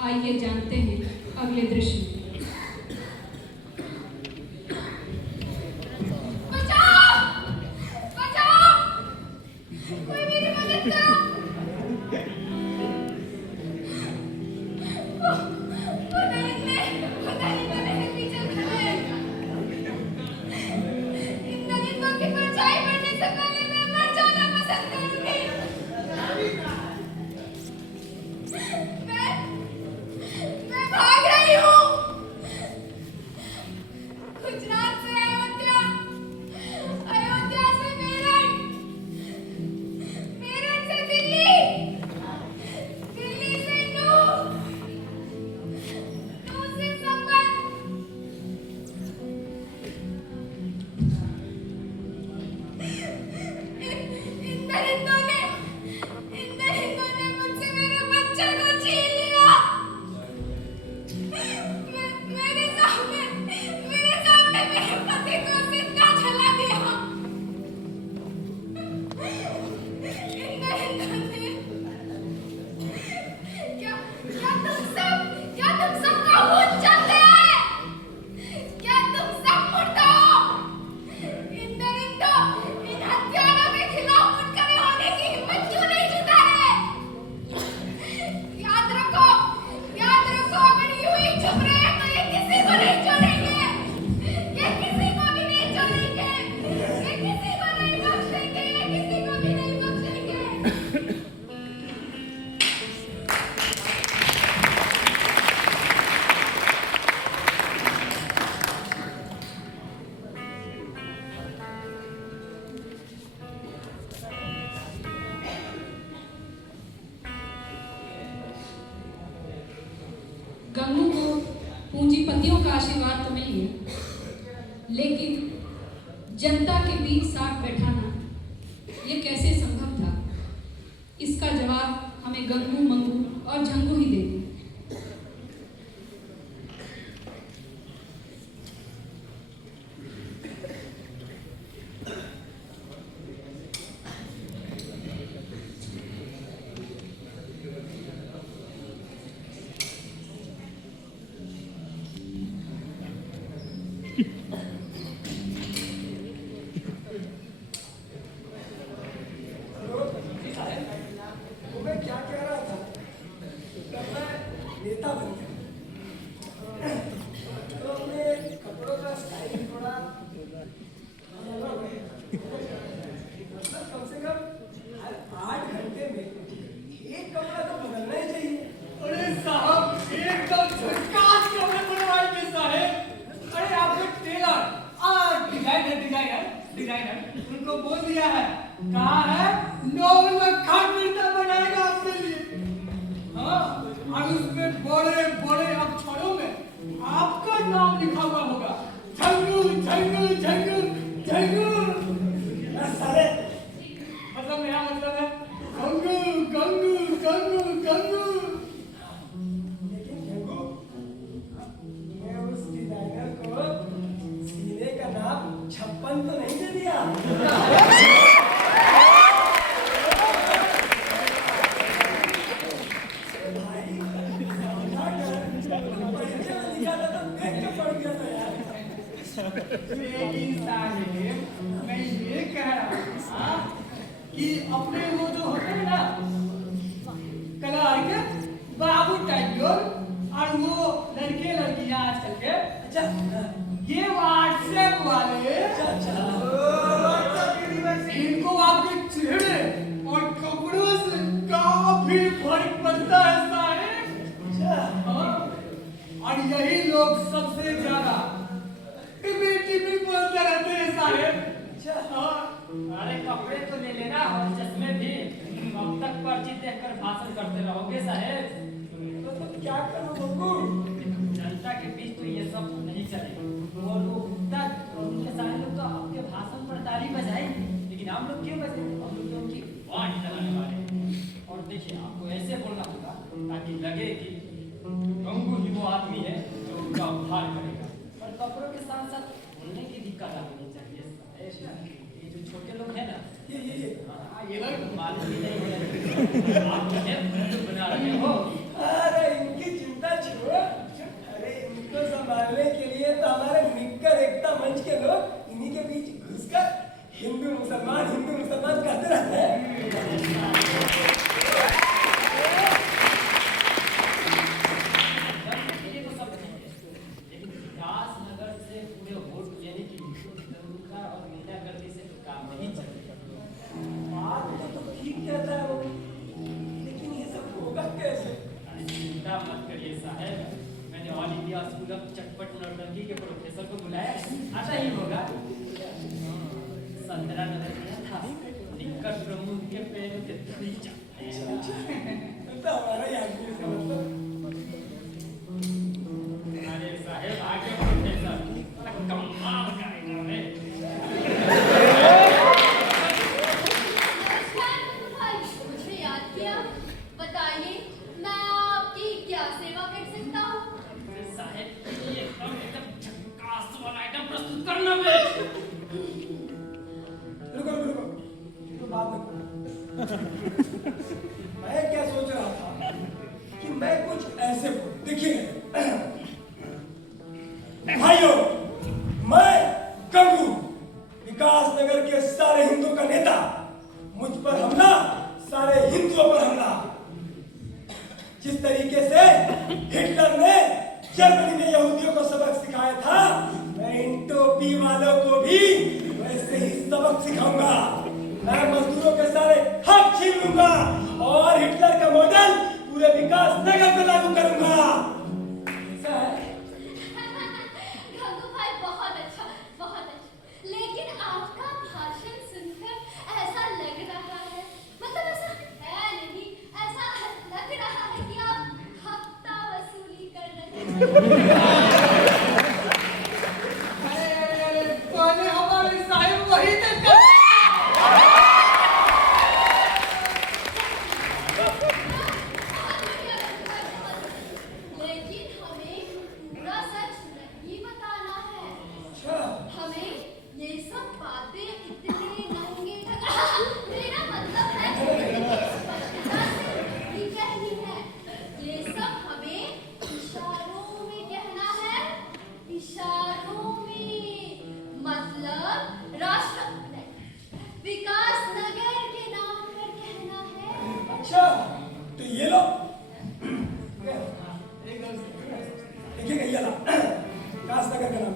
आइए जानते हैं अगले दृश्य में। कोई मेरी मदद करो। वो नहीं मेरे पीछे खड़े हैं। इन दलितों की परछाई पड़ने से पहले मैं मर जाना पसंद करूंगी। मैं भाग रही हूँ। गुजरात से अयोध्या, अयोध्या से मेरठ, मेरठ से दिल्ली, दिल्ली से नूह, नूह से संबल। इन दरिंदों ने मुझसे मेरे बच्चे को छीन लिया। मेरे सामने मेरे पति को जिंदा जला दिया। इन दरिंदों ने क्या तुम सब का खून चाहते हैं? क्या तुम सब मुर्दा हो? इन दरिंदों, इन हत्यारों के खिलाफ मुड़ खड़े होने की हिम्मत क्यों नहीं जुटा रहे? याद रखो, अगर यूं ही चुप रहे तो ये किसी को नहीं छोड़ेंगे। ये किसी को भी नहीं छोड़ेंगे। ये किसी को नहीं बख्शेंगे। ये किसी को भी नहीं बख्शेंगे। गंगू को पूंजीपतियों का आशीर्वाद तो मिल गया, लेकिन जनता के बीच साथ बैठाना ये कैसे संभव था? इसका जवाब हमें गंगू, मंगू और झंगू ही देंगे। तो मैं क्या कह रहा था? जब मैं नेता बन गया तो अपने कपड़ों का स्टाइल थोड़ा मतलब कम से कम हर 8 घंटे में एक कपड़ा तो बदलना ही चाहिए। अरे साहब, एकदम झकास कपड़े बनवाएंगे साहब। अरे आपके टेलर डिजाइनर उनको बोल दिया है, कहा है 9 लाख कुर्ता बनाएगा आपके लिए। हाँ, और उसमें बड़े बड़े अक्षरों में आपका नाम लिखा हुआ होगा, झंगू झंगू झंगू झंगू। सारे मतलब मेरा मतलब है गंगू गंगू गंगू गंगू। लेकिन झंगू, मैं उस डिजाइनर को सीने का नाम 56 तो नहीं दे दिया? भाई, परिचय में लिखा था तो देख के पढ़ गया था यार। लेकिन साहेब, मैं ये कह रहा था कि अपने वो जो होते हैं ना कलाकार के बाबू टाइगर, और वो लड़के लड़कियां आजकल के, अच्छा, ये व्हाट्सएप वाले, इनको आपके चेहरे और कपड़ों से काफी फर्क पड़ता है साहेब। हाँ, और यही लोग सबसे ज्यादा टिपी टिपी बोलते रहते हैं साहेब। हाँ, अरे कपड़े तो ले लेना और चश्मे भी। कब तक पर्ची देखकर भाषण करते रहोगे साहेब? तो क्या करूं बब्बू? जनता के बीच तो ये सब नहीं चलेगा। और वो गुप्ता और उनके सारे लोग तो आपके भाषण पर ताली बजाएंगे, लेकिन हम लोग क्यों बजाएंगे? हम लोग तो उनकी वाट चलाने वाले हैं। और देखिए, आपको ऐसे बोलना होगा ताकि लगे कि गंगू ही वो आदमी है जो उनका उद्धार करेगा। और कपड़ों के साथ साथ बोलने की भी कला होनी चाहिए। ये जो छोटे लोग हैं ना, ये लोग मालूम ही नहीं है आप मुझे बना रहे हो। अरे इनकी चिंता हिंदू मुसलमान कहते रहते हैं। ये तो सब ठीक है, लेकिन विकासनगर से पूरे वोट लेने की दंगा और गुंडागर्दी से तो काम नहीं चलेगा। बात तो ठीक कहता है वो, लेकिन ये सब होगा कैसे? अरे चिंता मत करिए साहब, मैंने ऑल इंडिया स्कूल ऑफ चटपट नौटंकी के प्रोफेसर को बुलाया, आता ही होगा। 17 नंबर किया था, निकट प्रमुख के पैरों के धूल तो हमारा ही आदमी है, इसका मतलब। अरे साहब आगे प्रोफेसर, बड़ा कमाल का एकदम है। नमस्कार भाई, मुझे याद किया, बताइए मैं आपकी क्या सेवा कर सकता हूँ? साहब ये एकदम झक्कास वाला आइटम प्रस्तुत करना बे। रुको, तो बात में मैं क्या सोच रहा था कि मैं कुछ ऐसे देखिए भाइयों, मैं कंगू विकासनगर के सारे हिंदुओं का नेता, मुझ पर हमला, सारे हिंदुओं पर हमला। जिस तरीके से हिटलर ने जर्मनी में यहूदियों को सबक सिखाया था, मैं इन टोपी वालों को भी वैसे ही सबक सिखाऊंगा। मैं मजदूरों के सारे हक छीन लूंगा और हिटलर का मॉडल पूरे विकासनगर पर लागू करूंगा। ऐसा है? गंगू भाई बहुत अच्छा, लेकिन आपका भाषण सुनकर ऐसा लग रहा है, मतलब ऐसा है नहीं, ऐसा लग रहा है कि आप हफ्ता वसूली कर रहे हैं। पहले हमारे साहिब वही तक लेकिन हमें पूरा सच नहीं बताना है। अच्छा, हमें ये सब बातें इतने नंगे मेरा मतलब है स्पष्टता से नहीं कहनी है। ये सब हमें इशारों में कहना है, इशारों में, मतलब राष्ट्र विकास नगर के नाम पर कहना है। अच्छा, तो ये लो, देखिएगा ये लो, विकासनगर का नाम।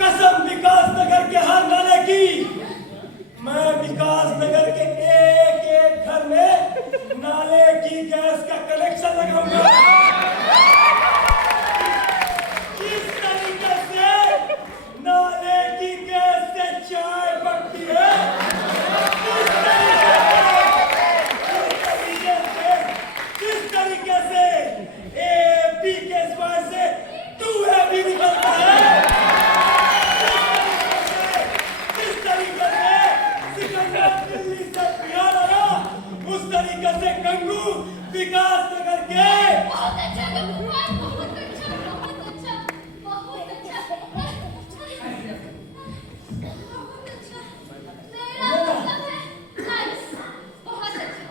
कसम विकासनगर के हर नाले की, मैं विकासनगर के एक घर में नाले की गैस का कनेक्शन लगाऊंगा। इस तरीके से नाले की गैस से चाय बनती है, इस तरीके से एपी के स्वाद से तू है भी निकलता है। इस तरीके से सिकंदर दिल्ली से बिहार आया, उस तरीके से गंगू विकासनगर के बहुत अच्छा गंगू भाई, बहुत अच्छा, बहुत अच्छा, बहुत अच्छा, बहुत अच्छा। मेरा मतलब है नाइस, बहुत अच्छा।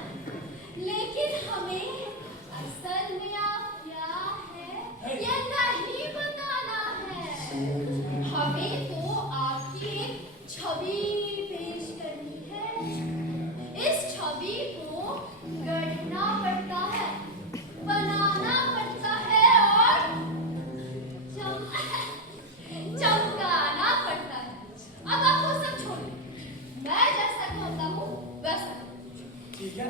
लेकिन हमें असल में आप क्या है ये नहीं बताना है। हमें तो आपकी एक छवि पेश करनी है। इस छवि को गढ़ना पड़ता है, बनाना पड़ता है और चमकाना पड़ता है। अब आप वो सब छोड़िए, मैं जैसा कहता हूँ वैसा। ठीक है।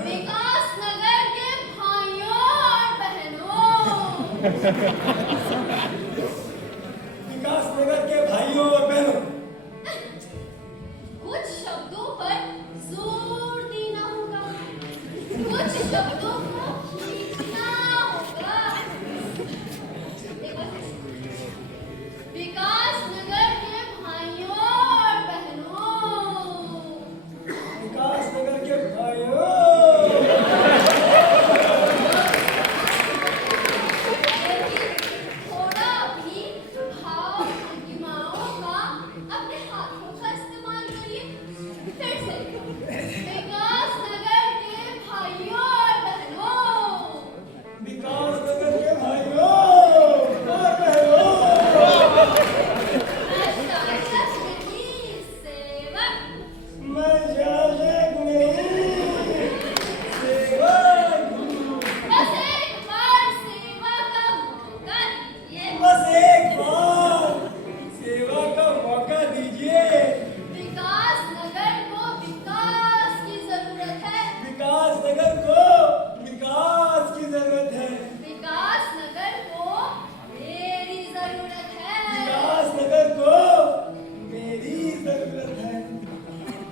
विकासनगर के भाइयों और बहनों, विकासनगर के भाइयों और बहनों, कुछ शब्दों पर जोर देना होगा, कुछ शब्दों को खींचना होगा। विकासनगर के भाइयों और बहनों, विकासनगर के भाइयों, लेकिन थोड़ा भी भाव भंगिमाओं का अपने हाथों का इस्तेमाल करिए। फिर से विकासनगर के भाइयों और बहनों,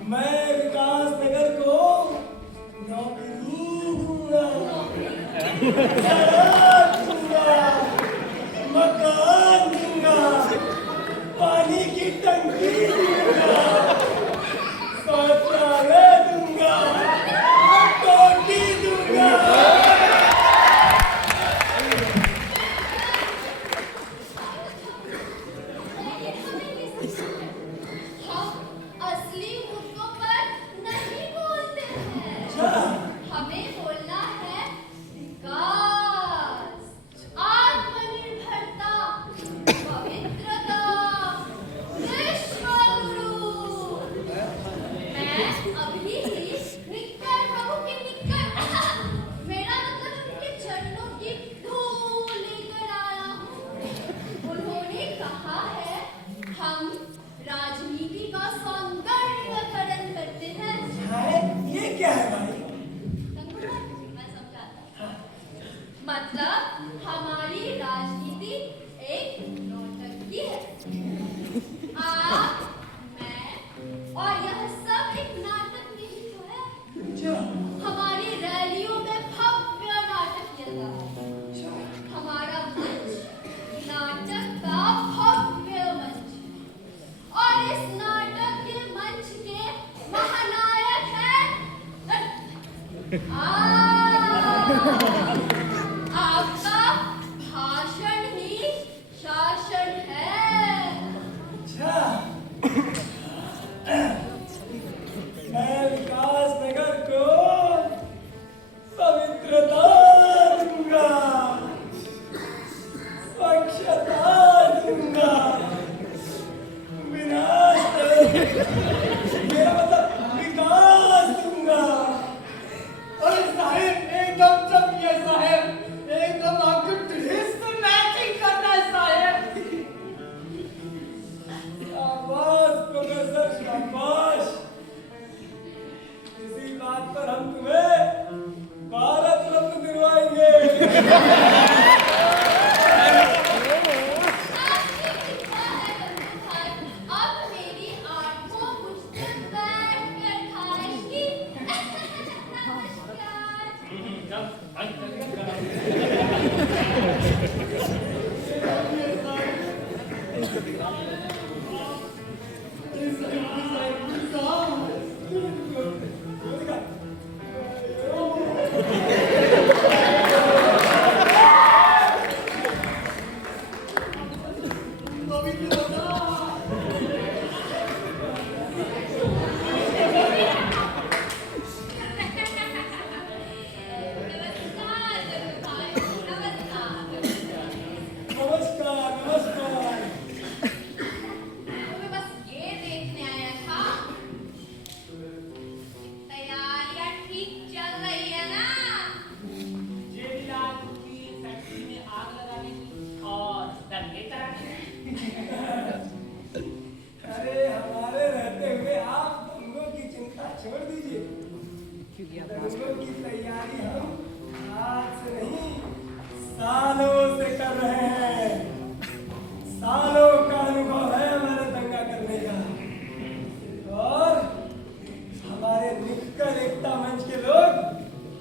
मैं विकास नगर को नौकरी दूंगा, सड़क दूंगा, मकान दूंगा, पानी की टंकी दूंगा, शौचालय दूंगा, टोटी दूंगा। हम असली मुद्दों पर नहीं बोलते हैं। हमें बोलना है विकास, आत्मनिर्भरता, पवित्रता, विश्वगुरु। मैं अभी ही निक्कर प्रभु के निक्कर मेरा मतलब उनके चरणों की धूल लेकर आया हूँ। उन्होंने कहा है हम राजनीति का सौंदर्यीकरण करते हैं। ये क्या है भाई? मैं समझाता हूँ। मतलब हमारी राजनीति एक नौटंकी है। आप, मैं और यह सब एक नाटक नहीं तो है। हमारी रैलियों में भव्य नाटक चलता है। हमारा मंच नाटक का भव्य मंच, और इस नाटक के मंच के महानायक हैं आपका भाषण ही शासन है। मैं विकास नगर को पवित्रता दूंगा, स्वच्छता दूंगा, विनाश मेरा मतलब विकास दूंगा। अरे साहेब एकदम चमकिए साहेब, एकदम आपके ड्रेस से मैचिंग करता है साहेब। शाबाश प्रोफेसर, शाबाश। इसी बात पर हम तुम्हें भारत रत्न दिलवाएंगे। अब मेरी आंखों मुझसे बैठकर खाएगी। नमस्कार। जब बंद कर नमस्कार, नमस्कार। मैं बस ये देखने आया था, तैयारियां ठीक चल रही है ना? जेबीलाल की फैक्ट्री में आग लगाने की और दंगे कराने की। अरे हमारे रहते हुए आप दंगों की चिंता छोड़ दीजिए। दंगों की तैयारी हम आज से नहीं, सालों से कर रहे हैं। सालों का अनुभव है हमारे दंगा करने का। और हमारे निक्कर एकता मंच के लोग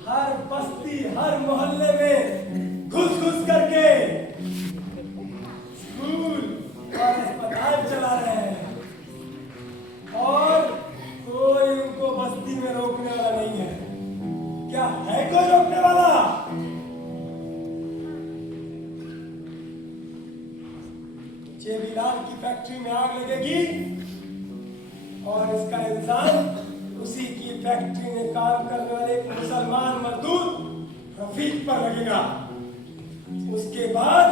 हर बस्ती, हर मोहल्ले में घुस करके स्कूल और अस्पताल चला रहे हैं, और कोई उनको बस्ती में रोकने वाला नहीं है। क्या है कोई रोकने वाला? जेबीलाल की फैक्ट्री में आग लगेगी और इसका इल्जाम उसी की फैक्ट्री में काम करने वाले एक मुसलमान मजदूर रफीक पर लगेगा। उसके बाद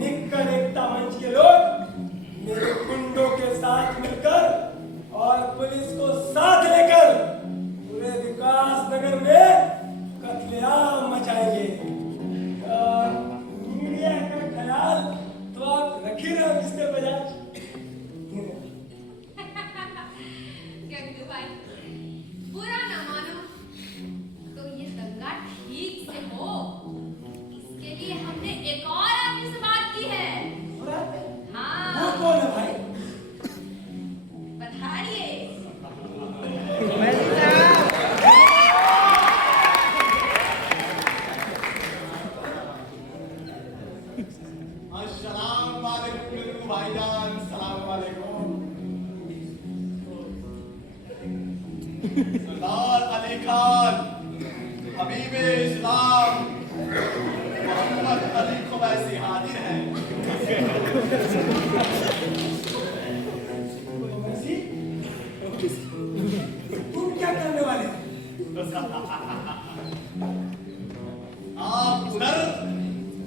निक्कर एकता मंच के लोग मेरे गुंडों के साथ मिलकर और पुलिस को साथ लेकर पूरे विकास नगर में कत्लेआम मचाएंगे। और मीडिया का ख्याल तो आप रख ही रहे हो मिस्टर बजाज। गंगू भाई, बुरा ना मानो तो ये दंगा ठीक से हो, इसके लिए हमने एक और आदमी से बात की है। हाँ, वो कौन है भाई? बताइए। सरदार अली खान, हबीबे इस्लाम, मोहम्मद अली खुवैसी हाजिर हैं। खुवैसी, तुम क्या करने वाले हो? आप उधर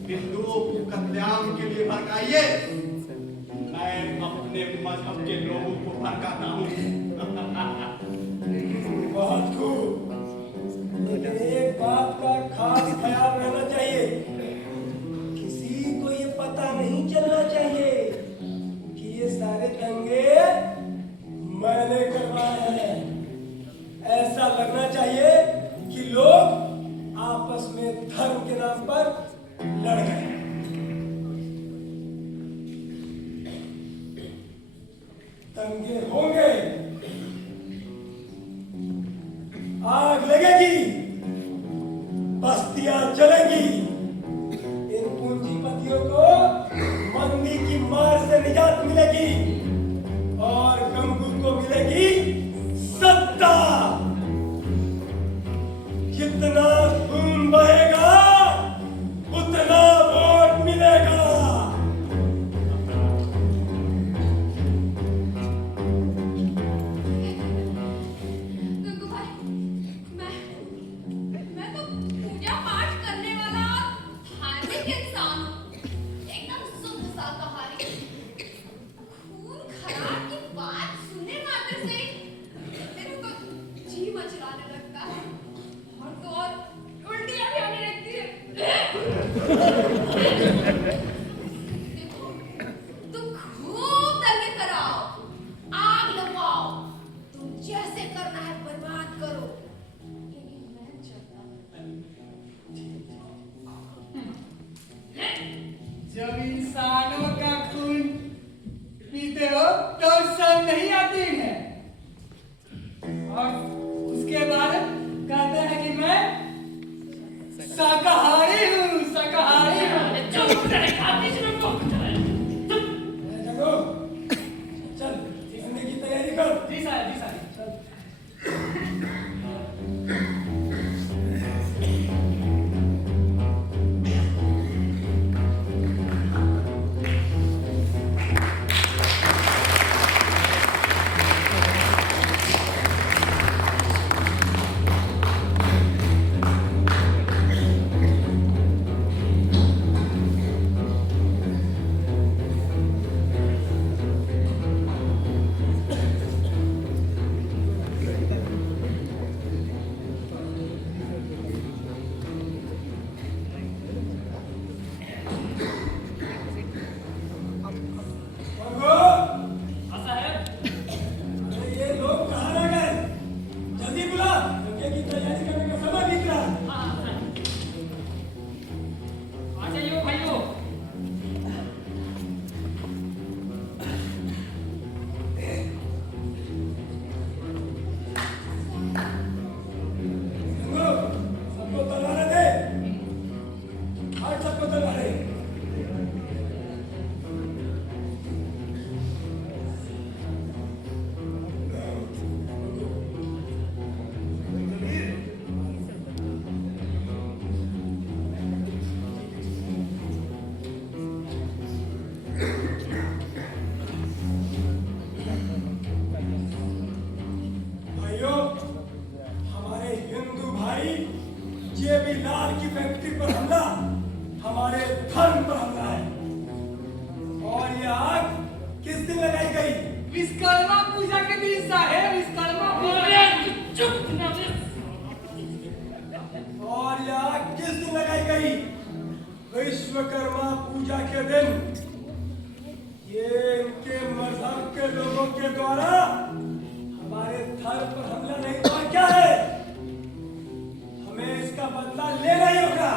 हिंदुओं को कत्लेआम के लिए भड़काइए, मैं अपने मजहब के लोगों को भड़काता हूँ। बहुत खूब, लेकिन एक बात का खास ख्याल रहना चाहिए, किसी को ये पता नहीं चलना चाहिए कि ये सारे दंगे मैंने करवाए हैं। ऐसा लगना चाहिए कि लोग आपस में धर्म के नाम पर लड़ गए। दंगे होंगे, आग लगेगी, बस्तियां जलेंगी, इन पूंजीपतियों को मंदी की मार से निजात मिलेगी और गंगू को मिलेगी सत्ता। जितना खून बहेगा उतना वोट मिलेगा। गंगू भाई, मैं तो पूजा पाठ करने वाला धार्मिक इंसान हूँ, एकदम शुद्ध शाकाहारी। खून खराब की बात सुनने मात्र से मेरे को जी मचलाने लगता है और तो और उल्टियाँ भी आने लगती है। देखो, तुम खूब दंगे कराओ, आग लगवाओ, तुम जैसे करना है बर्बाद करो, लेकिन मैं चलता जब इंसानों का खून पीते हो तो शर्म नहीं आती है, और उसके बाद कहते हैं कि मैं शाकाहारी हूँ, शाकाहारी हूँ। जगो, चल दंगे की तैयारी कर। जी साहब, जी साहब। गंगू, अरे ये लोग कहाँ रह गए? जल्दी बुला, दंगे की तैयारी करने का समय बीत रहा है। आ जाइए भाइयों। गंगू, सबको तलवारें दे। हट सबको तलवारें। भाइयों, हमारे हिंदू भाई जेबी लाल की फैक्ट्री पर हमला हमारे धर्म पर हमला है, और ये आग किस दिन लगाई गई? विश्वकर्मा पूजा के दिन साहेब, विश्वकर्मा चुप ना। और ये आग किस दिन लगाई गई? विश्वकर्मा पूजा के दिन। ये इनके मजहब के लोगों के द्वारा हमारे धर्म पर हमला नहीं तो और क्या है? हमें इसका बदला लेना ही होगा।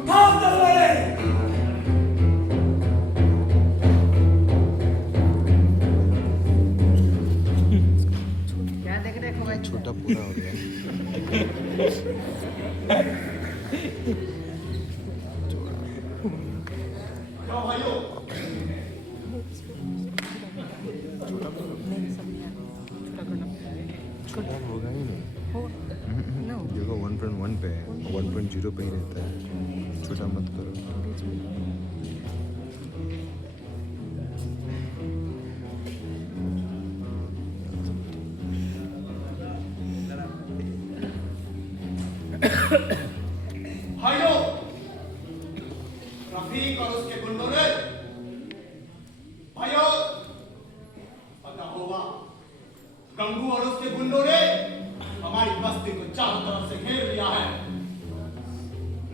उठाओ तलवारें। छोटा पूरा हो गया। क्यों भाइयों, उसका डर होगा ही नहीं। देखो 1.1 पे है, 1.0 पे ही रहता है। छोटा मत करो। भाइयों, रफीक और उसके गुंडों ने, भाइयों, पता होगा, गंगू और उसके गुंडों ने हमारी बस्ती को चारों तरफ से घेर लिया है।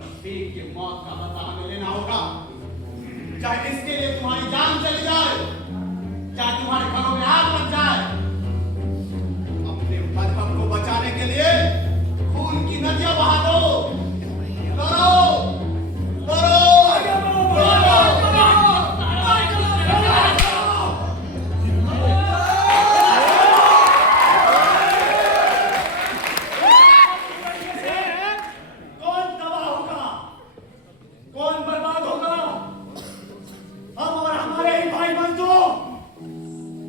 रफीक की मौत का बदला हमें लेना होगा, चाहे इसके लिए तुम्हारी जान चली जाए, चाहे तुम्हारे घरों में आग लग जाए। अपने मजहब को बचाने के लिए खून की नदियां बहा दो। करो, करो, कौन तबाह होगा, कौन बर्बाद होगा? हम और हमारे ही भाई बंधु,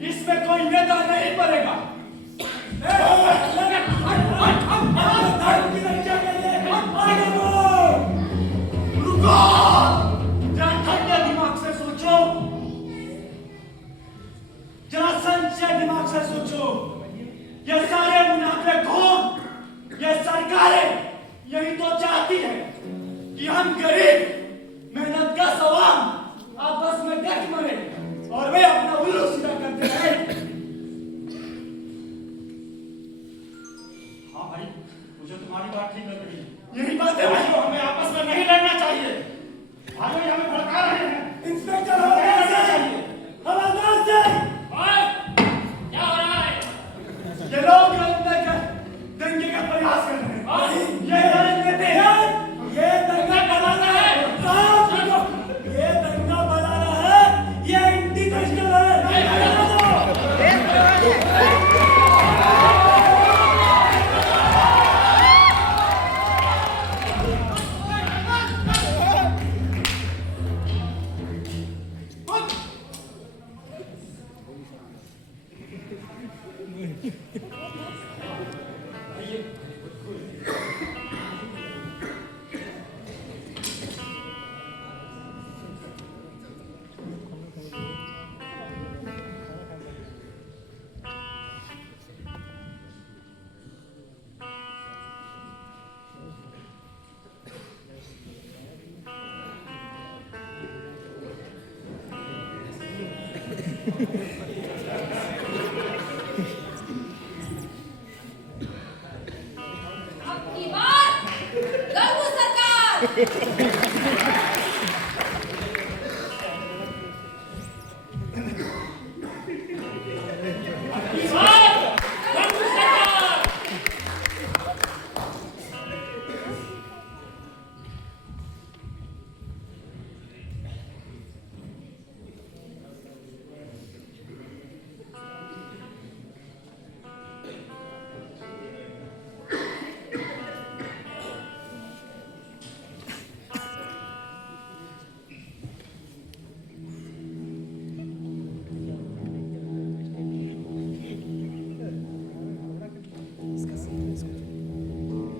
इसमें कोई नेता नहीं बनेगा। रुको, जरा ठंडे दिमाग से सोचो, जरा संचय दिमाग से सोचो। ये सारे मुनाफेखोर, ये सरकारें यही तो चाहती है कि हम गरीब मेहनत का सवाल आपस में डट मरे और वे अपना उल्लू सीधा करते रहे। हाँ भाई, मुझे तुम्हारी बात ठीक लग रही है। यही बात है भाई, हमें आपस में नहीं लड़ना चाहिए। भाई हमें भड़का रहे हैं। इंस्पेक्टर हवलदार से, हवलदार से, क्या हो रहा है? ये लोग दंगे का प्रयास कर रहे हैं। ये राजनीति है, ये दंगा बनाना है। साफ देखो, ये दंगा बनाना है, ये इंटीग्रेशन है। अब की बार गंगू सरकार।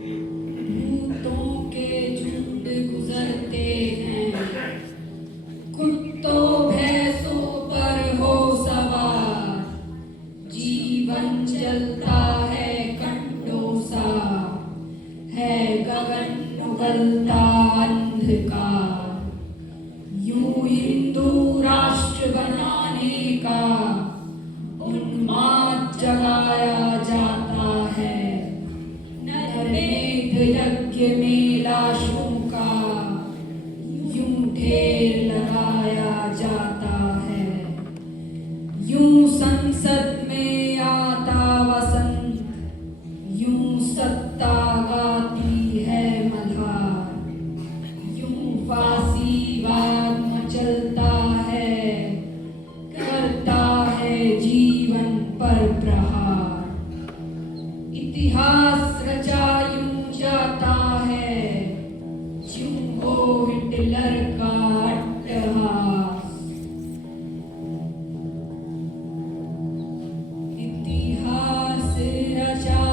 भूतों के झुंड गुजरते हैं, कुत्तों भैंसों पर हो सवार, जीवन चलता है कंटों सा, है गगन उगलता अंधकार। यूं हिंदू राष्ट्र बनाने का उन्माद जगाया जाता है, नरमेध यज्ञ में लाशों का यूं ढेर लगाया जाता है। यूं संसद में आता वसंत, यूं सत्ता गाती है मल्हार, यूं फांसीवाद मचलता है, करता है जीवन पर प्रहार। इतिहास रचा यूं जाता है, यूं हो हिटलर का अट्टहास। इतिहास रचा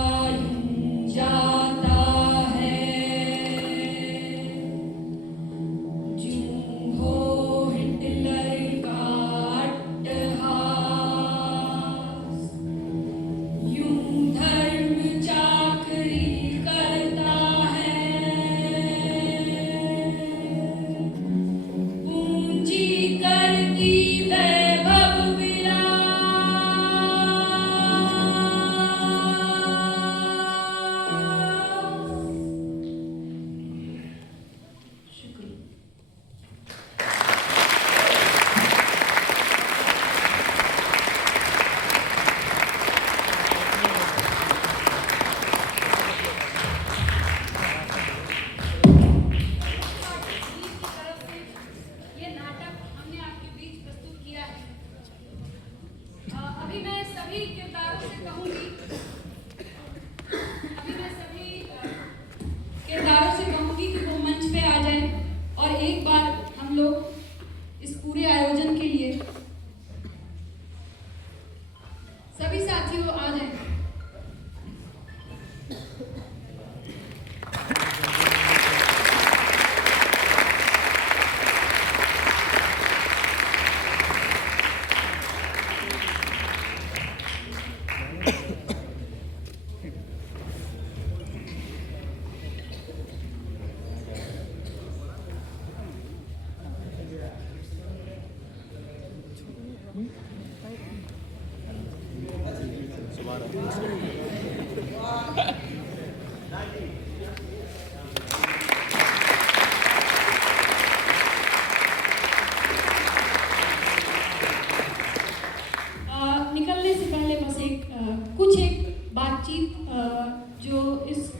जो इस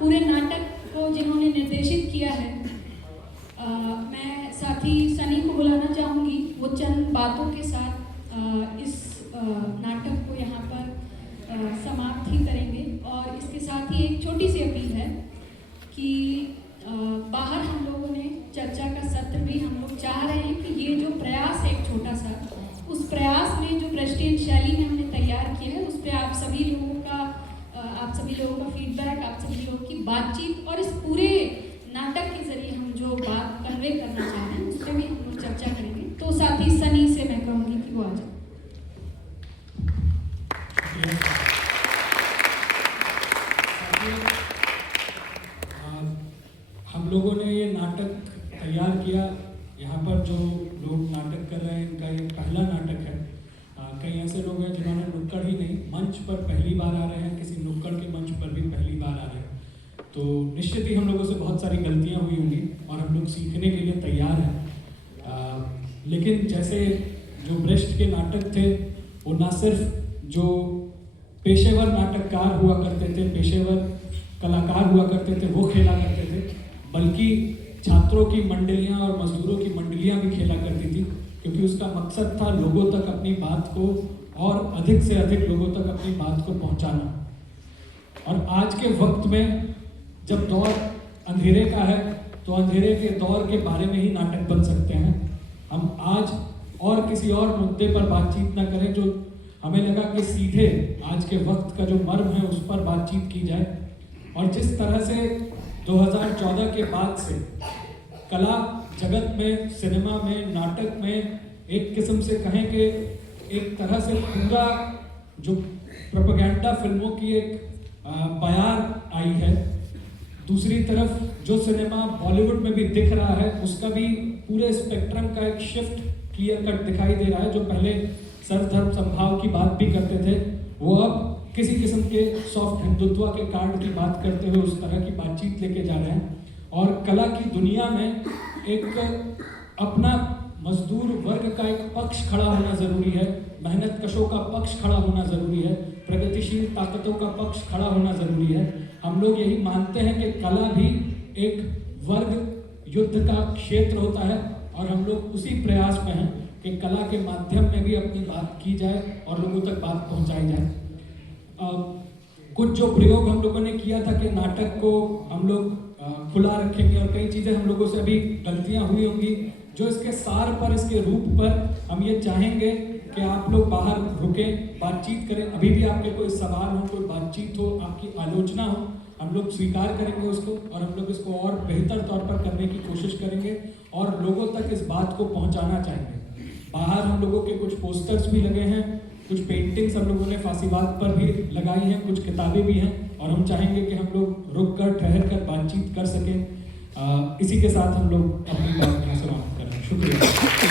पूरे नाटक को जिन्होंने निर्देशित किया है, मैं साथी सनी को बुलाना चाहूँगी। वो चंद बातों के साथ इस नाटक को यहाँ पर समाप्त ही करेंगे। और इसके साथ ही एक छोटी सी अपील है कि बाहर हम लोगों ने चर्चा का सत्र भी हम लोग चाह रहे हैं कि ये जो प्रयास है एक छोटा सा, उस प्रयास में जो प्रेस्टीज शैली में हमने तैयार किया है, उस पर आप सभी लोगों का फीडबैक, आप सभी लोगों की बातचीत और इस पूरे नाटक के जरिए हम जो बात कन्वे करना चाह रहे हैं उस पर भी हम लोग चर्चा करेंगे। तो साथी सनी से मैं कहूँगी कि वो आ जाए। हम लोगों ने ये नाटक तैयार किया। यहाँ पर जो लोग नाटक कर रहे हैं, इनका ये पहला नाटक है। कई ऐसे लोग हैं जिन्होंने नुक्कड़ ही नहीं, मंच पर पहली बार आ रहे हैं, किसी नुक्कड़ के मंच पर भी पहली बार आ रहे हैं। तो निश्चित ही हम लोगों से बहुत सारी गलतियाँ हुई होंगी और हम लोग सीखने के लिए तैयार हैं। लेकिन जैसे जो ब्रेस्ट के नाटक थे, वो ना सिर्फ जो पेशेवर नाटककार हुआ करते थे, पेशेवर कलाकार हुआ करते थे, वो खेला करते थे, बल्कि छात्रों की मंडलियां और मजदूरों की मंडलियां भी खेला करती थी, क्योंकि उसका मकसद था लोगों तक अपनी बात को और अधिक से अधिक लोगों तक अपनी बात को पहुंचाना। और आज के वक्त में जब दौर अंधेरे का है, तो अंधेरे के दौर के बारे में ही नाटक बन सकते हैं। हम आज और किसी और मुद्दे पर बातचीत ना करें, जो हमें लगा कि सीधे आज के वक्त का जो मर्म है उस पर बातचीत की जाए। और जिस तरह से 2014 के बाद से कला जगत में, सिनेमा में, नाटक में एक किस्म से कहें कि एक तरह से पूरा जो प्रोपेगेंडा फिल्मों की एक बयार आई है, दूसरी तरफ जो सिनेमा बॉलीवुड में भी दिख रहा है उसका भी पूरे स्पेक्ट्रम का एक शिफ्ट क्लियर कट दिखाई दे रहा है। जो पहले सर्वधर्म समभाव की बात भी करते थे, वो अब किसी किस्म के सॉफ्ट हिंदुत्व के कार्ड की बात करते हुए उस तरह की बातचीत लेके जा रहे हैं। और कला की दुनिया में एक अपना मजदूर वर्ग का एक पक्ष खड़ा होना ज़रूरी है, मेहनत कशों का पक्ष खड़ा होना ज़रूरी है, प्रगतिशील ताकतों का पक्ष खड़ा होना ज़रूरी है। हम लोग यही मानते हैं कि कला भी एक वर्ग युद्ध का क्षेत्र होता है, और हम लोग उसी प्रयास में हैं कि कला के माध्यम में भी अपनी बात की जाए और लोगों तक बात पहुंचाई जाए। कुछ जो प्रयोग हम लोगों ने किया था कि नाटक को हम लोग खुला रखेंगे, और कई चीज़ें हम लोगों से अभी गलतियां हुई होंगी, जो इसके सार पर, इसके रूप पर हम ये चाहेंगे कि आप लोग बाहर रुकें, बातचीत करें। अभी भी आपके कोई सवाल हो, कोई बातचीत हो, आपकी आलोचना हो, हम लोग स्वीकार करेंगे उसको, और हम लोग इसको और बेहतर तौर पर करने की कोशिश करेंगे और लोगों तक इस बात को पहुंचाना चाहेंगे। बाहर हम लोगों के कुछ पोस्टर्स भी लगे हैं, कुछ पेंटिंग्स हम लोगों ने फांसीवाद पर भी लगाई हैं, कुछ किताबें भी हैं, और हम चाहेंगे कि हम लोग रुक कर, ठहर कर बातचीत कर सकें। इसी के साथ हम लोग अपनी बात को समाप्त करें। शुक्रिया।